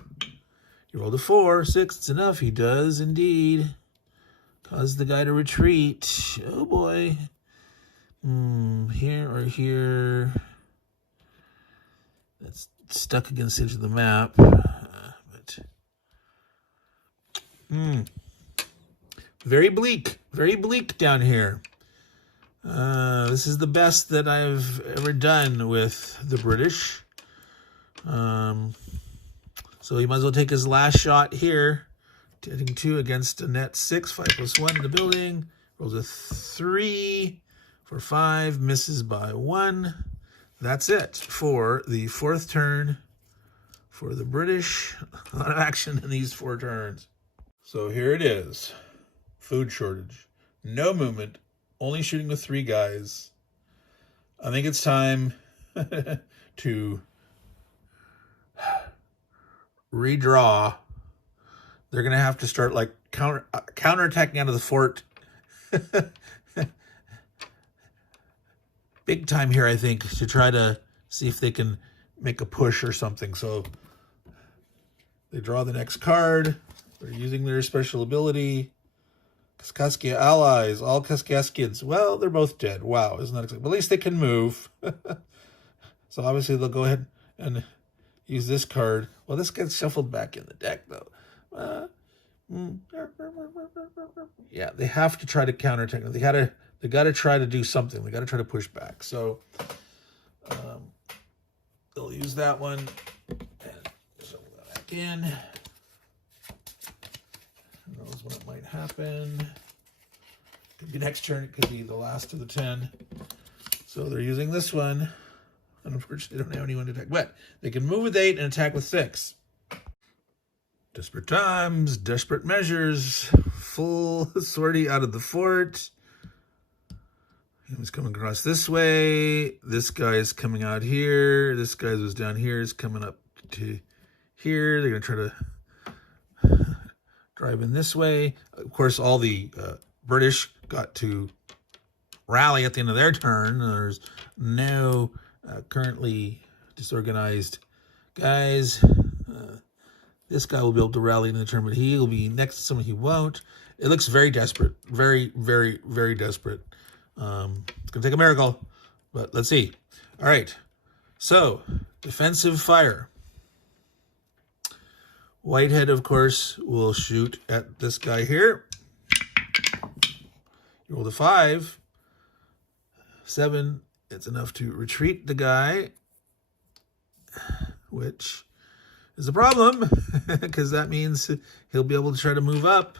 He rolled a 4. 6, it's enough. He does indeed cause the guy to retreat. Oh boy. Here or here. That's stuck against the edge of the map. Very bleak down here. This is the best that I've ever done with the British. So he might as well take his last shot here. Hitting 2 against a net 6, 5 + 1 in the building. Rolls a 3 for 5, misses by 1. That's it for the 4th turn for the British. A lot of action in these 4 turns. So here it is. Food shortage. No movement. Only shooting with 3 guys. I think it's time to redraw. They're going to have to start like counterattacking out of the fort. Big time here, I think, to try to see if they can make a push or something. So they draw the next card. They're using their special ability. Kaskaskia allies, all Kaskaskians. Well, they're both dead. Wow, isn't that exciting? But at least they can move. So obviously they'll go ahead and use this card. Well, this gets shuffled back in the deck, though. Yeah, they have to try to counterattack. They got to try to do something. They got to try to push back. So they'll use that one and shuffle that back in. Who knows when it might happen? Could be next turn. It could be the last of the 10. So they're using this one. Unfortunately, they don't have anyone to attack. But they can move with 8 and attack with 6. Desperate times, desperate measures. Full sortie out of the fort. He was coming across this way. This guy is coming out here. This guy was down here. Is coming up to here. They're going to try to drive in this way. Of course, all the British got to rally at the end of their turn. There's no currently disorganized guys. This guy will be able to rally in the turn, but he will be next to someone he won't. It looks very desperate. Very, very, very desperate. It's going to take a miracle, but let's see. All right. So, defensive fire. Whitehead, of course, will shoot at this guy here. You roll a 5. 7. It's enough to retreat the guy, which is a problem because that means he'll be able to try to move up.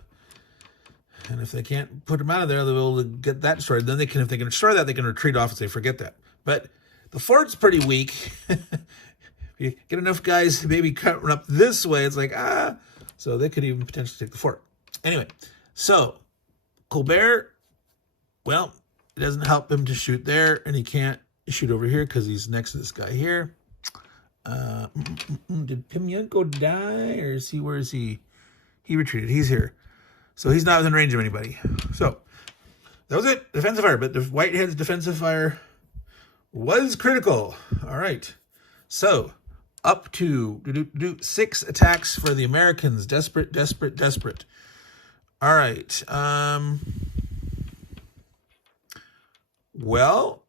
And if they can't put him out of there, they'll be able to get that destroyed. Then if they can destroy that, they can retreat off and say, forget that. But the fort's pretty weak. If you get enough guys maybe cutting up this way, it's like, So they could even potentially take the fort. Anyway, so Colbert, well, it doesn't help him to shoot there, and he can't shoot over here because he's next to this guy here. Did Pimyanko die, or is he? Where is he? He retreated. He's here, so he's not within range of anybody. So that was it. Defensive fire, but the Whitehead's defensive fire was critical. All right, so up to 6 attacks for the Americans. Desperate, desperate, desperate. All right. Well,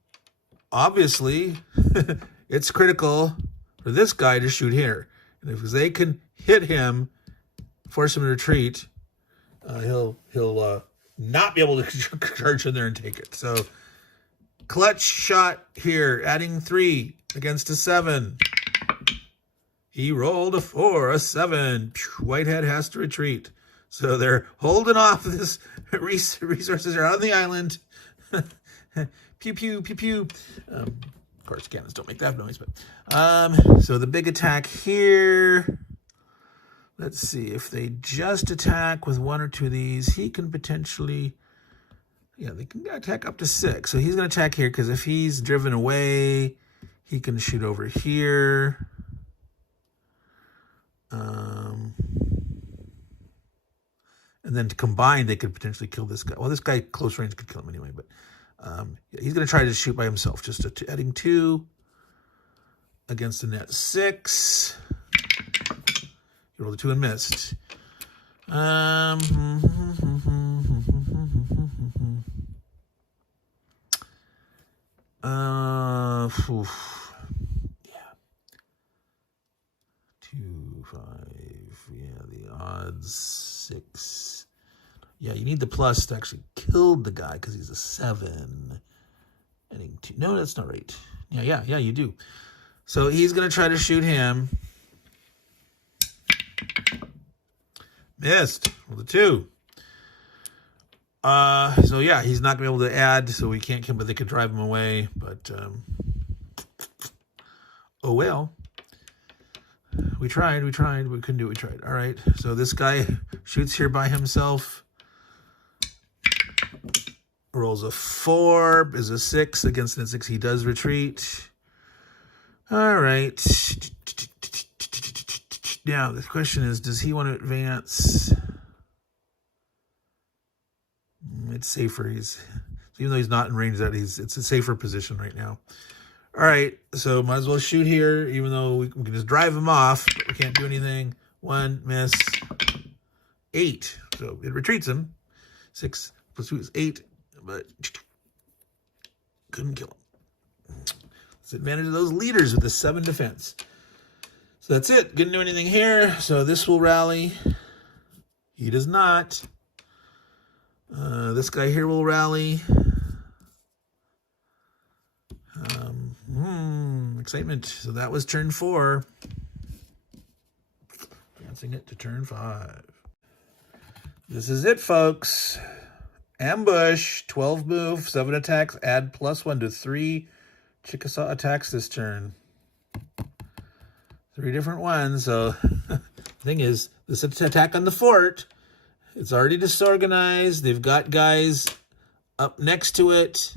obviously, it's critical for this guy to shoot here. And if they can hit him, force him to retreat, he'll not be able to charge in there and take it. So, clutch shot here, adding 3 against a 7. He rolled a 4, a 7. Whitehead has to retreat. So they're holding off this resources are on the island. Pew, pew, pew, pew. Of course, cannons don't make that noise, but so the big attack here. Let's see if they just attack with 1 or 2 of these. He can potentially, they can attack up to 6. So he's going to attack here because if he's driven away, he can shoot over here. And then to combine, they could potentially kill this guy. Well, this guy close range could kill him anyway, but he's going to try to shoot by himself. Just adding 2 against a net 6. He rolled a 2 and missed. Yeah. 2, 5. Yeah, the odds 6. Yeah, you need the plus to actually kill the guy because he's a 7. Adding 2. No, that's not right. Yeah, you do. So he's going to try to shoot him. Missed with a 2. So yeah, he's not going to be able to add, so we can't kill him, but they could drive him away. But, oh well. We tried. We couldn't do it. We tried. All right. So this guy shoots here by himself. Rolls a 4, is a 6 against a 6. He does retreat. All right. Now the question is, does he want to advance? It's safer. Even though he's not in range, it's a safer position right now. All right, so might as well shoot here, even though we can just drive him off, but we can't do anything. 1, miss. 8, so it retreats him. 6 plus 2 is 8, but couldn't kill him. Let's It's advantage of those leaders with the 7 defense. So that's it. Couldn't do anything here. So this will rally. He does not. This guy here will rally. Excitement. So that was turn 4. Advancing it to turn 5. This is it, folks. Ambush. 12 move, 7 attacks. Add +1 to 3 Chickasaw attacks this turn. 3 different ones. So the thing is, this attack on the fort, it's already disorganized. They've got guys up next to it.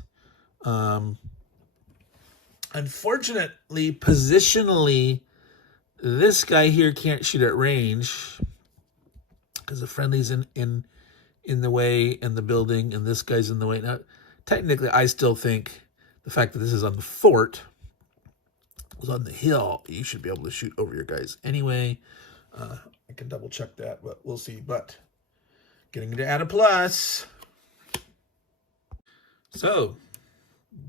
Unfortunately, positionally, this guy here can't shoot at range because the friendly's in the way and the building, and this guy's in the way. Now, technically, I still think the fact that this is on the fort, was on the hill, you should be able to shoot over your guys anyway. I can double check that, but we'll see. But getting to add a plus. So,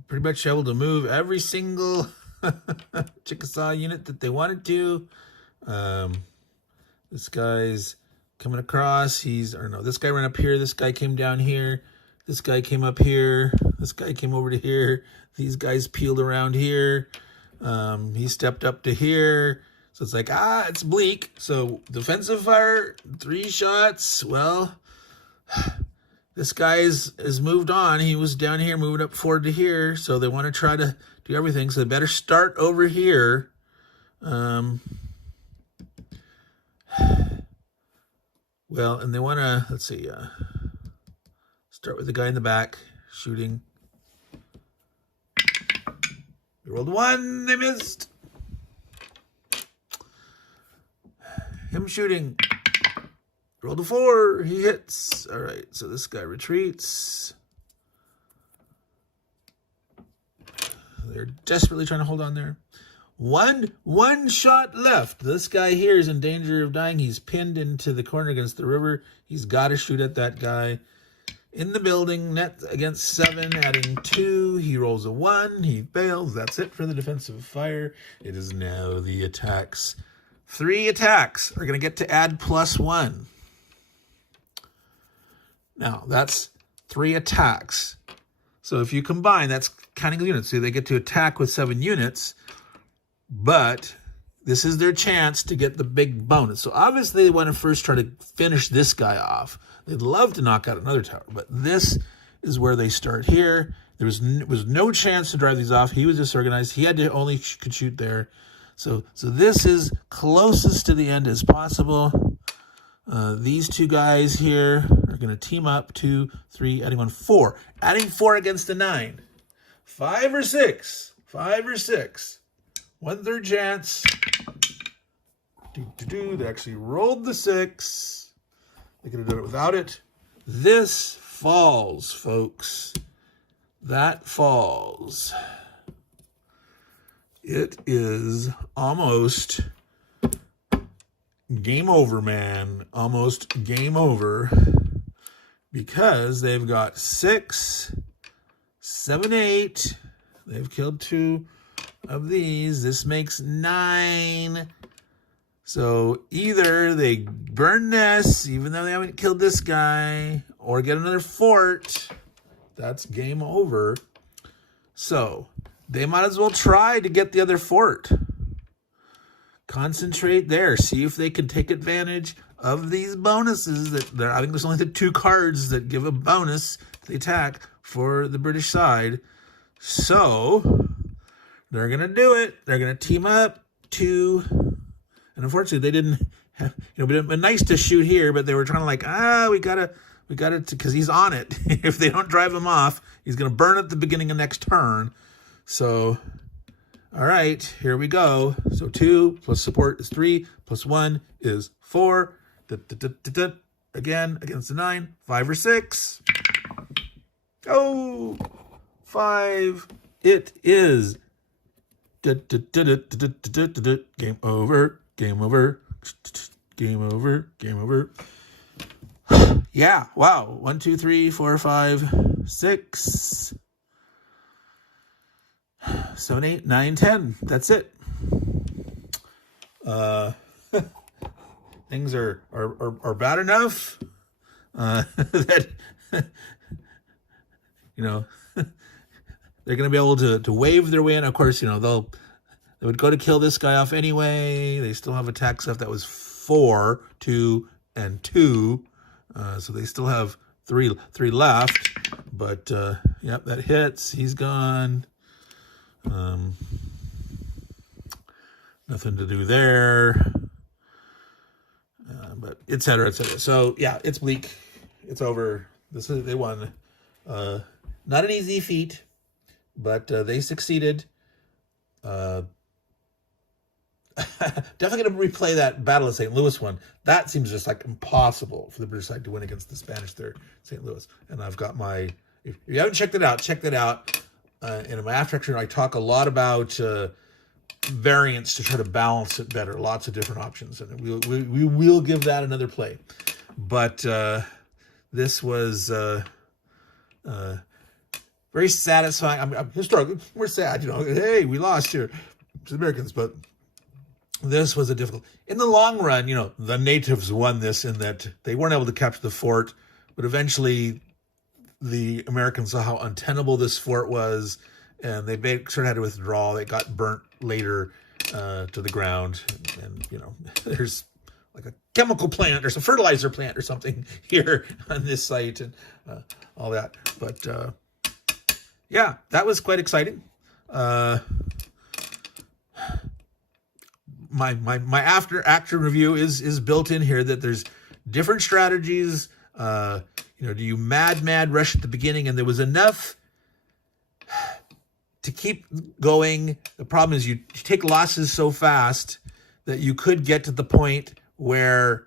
pretty much able to move every single Chickasaw unit that they wanted to. This guy's coming across. This guy ran up here. This guy came down here. This guy came up here. This guy came over to here. These guys peeled around here. He stepped up to here. So it's like, it's bleak. So defensive fire, 3 shots. Well, this guy has moved on. He was down here, moving up forward to here. So they want to try to do everything. So they better start over here. Well, and they want to, let's see, start with the guy in the back, shooting. They rolled 1, they missed. Him shooting. Rolled a 4, he hits. All right, so this guy retreats. They're desperately trying to hold on there. One shot left. This guy here is in danger of dying. He's pinned into the corner against the river. He's got to shoot at that guy. In the building, net against 7, adding 2. He rolls a 1. He fails. That's it for the defensive fire. It is now the attacks. 3 attacks are going to get to add +1. Now, that's 3 attacks. So if you combine, that's counting the units. So they get to attack with 7 units, but this is their chance to get the big bonus. So obviously they want to first try to finish this guy off. They'd love to knock out another tower, but this is where they start here. There was no chance to drive these off. He was disorganized. He had to only could shoot there. So this is closest to the end as possible. These 2 guys here are going to team up. 2, 3, adding 1, 4. Adding 4 against the 9. 5 or 6. 5 or 6. 1/3 chance. They actually rolled the 6. They could have done it without it. This falls, folks. That falls. It is almost game over, man. Almost game over. Because they've got 6, 7, 8. They've killed 2 of these. This makes 9. So either they burn this, even though they haven't killed this guy, or get another fort. That's game over. So they might as well try to get the other fort. Concentrate there. See if they can take advantage of these bonuses. I think there's only the 2 cards that give a bonus to the attack for the British side. So they're going to do it. They're going to team up 2. And unfortunately, they didn't have, it would have been nice to shoot here, but they were trying to we got to, because he's on it. If they don't drive him off, he's going to burn at the beginning of next turn. So, all right, here we go. So 2 plus support is 3, plus 1 is 4. Again, against the 9, 5 or 6. Oh, 5. It is. Game over. Game over. Game over. Game over. Yeah, wow. 1, 2, 3, 4, 5, 6. 7, 8, 9, 10. That's it. Things are bad enough that you know they're going to be able to wave their way in. Of course, you know they would go to kill this guy off anyway. They still have attack stuff. That was 4, 2, and 2. So they still have three left. But yep, that hits. He's gone. Nothing to do there. But et cetera, et cetera. So yeah, it's bleak. It's over. They won. Not an easy feat, but they succeeded. Definitely going to replay that Battle of St. Louis one. That seems just like impossible for the British side to win against the Spanish there, St. Louis. And I've got my, if you haven't checked it out, check that out. And in my after action, I talk a lot about variants to try to balance it better. Lots of different options. And we will give that another play. But this was very satisfying. I'm historically, we're sad, you know. Hey, we lost here to the Americans, but this was a difficult. In the long run, you know, the natives won this in that they weren't able to capture the fort, but eventually the Americans saw how untenable this fort was, and they sort of had to withdraw. They got burnt later to the ground, and you know, there's like a chemical plant or some fertilizer plant or something here on this site, and all that. But yeah, that was quite exciting. My after action review is built in here, that there's different strategies. You know, do you mad rush at the beginning, and there was enough to keep going. The problem is you take losses so fast that you could get to the point where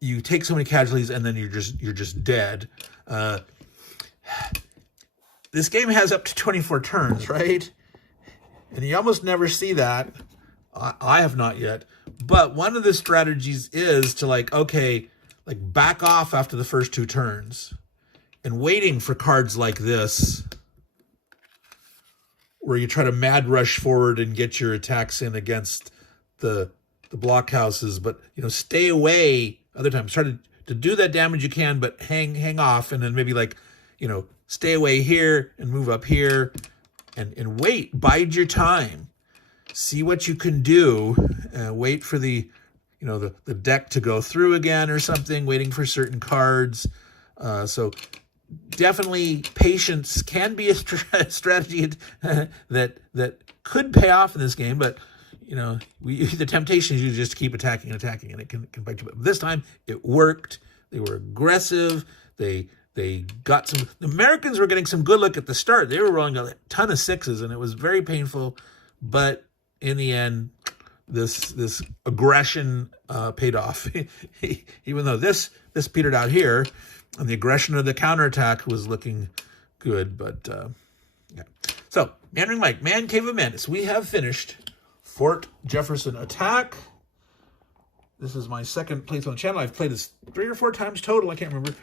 you take so many casualties and then you're just dead. This game has up to 24 turns, right? And you almost never see that. I have not yet. But one of the strategies is to back off after the first 2 turns and waiting for cards like this, where you try to mad rush forward and get your attacks in against the blockhouses, but you know, stay away other times. Try to do that damage you can, but hang off, and then maybe stay away here and move up here and wait, bide your time. See what you can do. Wait for the deck to go through again or something, waiting for certain cards. So definitely patience can be a strategy that could pay off in this game, but the temptation is you just keep attacking, and it can bite you. But this time it worked. They were aggressive. They got some. The Americans were getting some good luck at the start. They were rolling a ton of 6s, and it was very painful. But in the end, this aggression paid off. Even though this petered out here, and the aggression of the counterattack was looking good. But yeah. So, Meandering Mike, Man Cave of Madness. We have finished Fort Jefferson Attack. This is my second playthrough on the channel. I've played this 3 or 4 times total. I can't remember.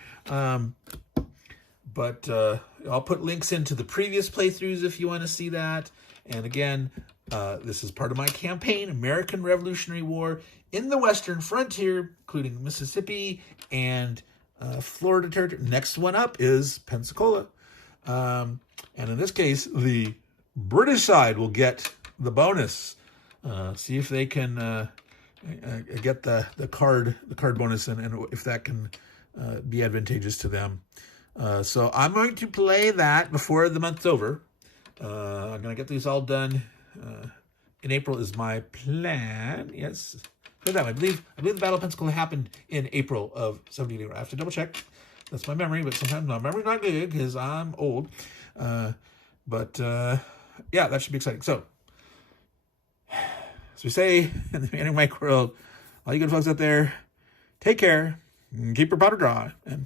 But I'll put links into the previous playthroughs if you want to see that. And again, this is part of my campaign, American Revolutionary War in the Western Frontier, including Mississippi and Florida territory. Next one up is Pensacola. And in this case, the British side will get the bonus. See if they can get the card bonus, and if that can be advantageous to them. So I'm going to play that before the month's over. I'm going to get these all done in April is my plan. Yes. I believe the Battle of Pensacola happened in April of 1780. I have to double check. That's my memory, but sometimes my memory's not good because I'm old. But yeah, that should be exciting. So, as we say in the Meandering Mike world, all you good folks out there, take care, and keep your powder dry, and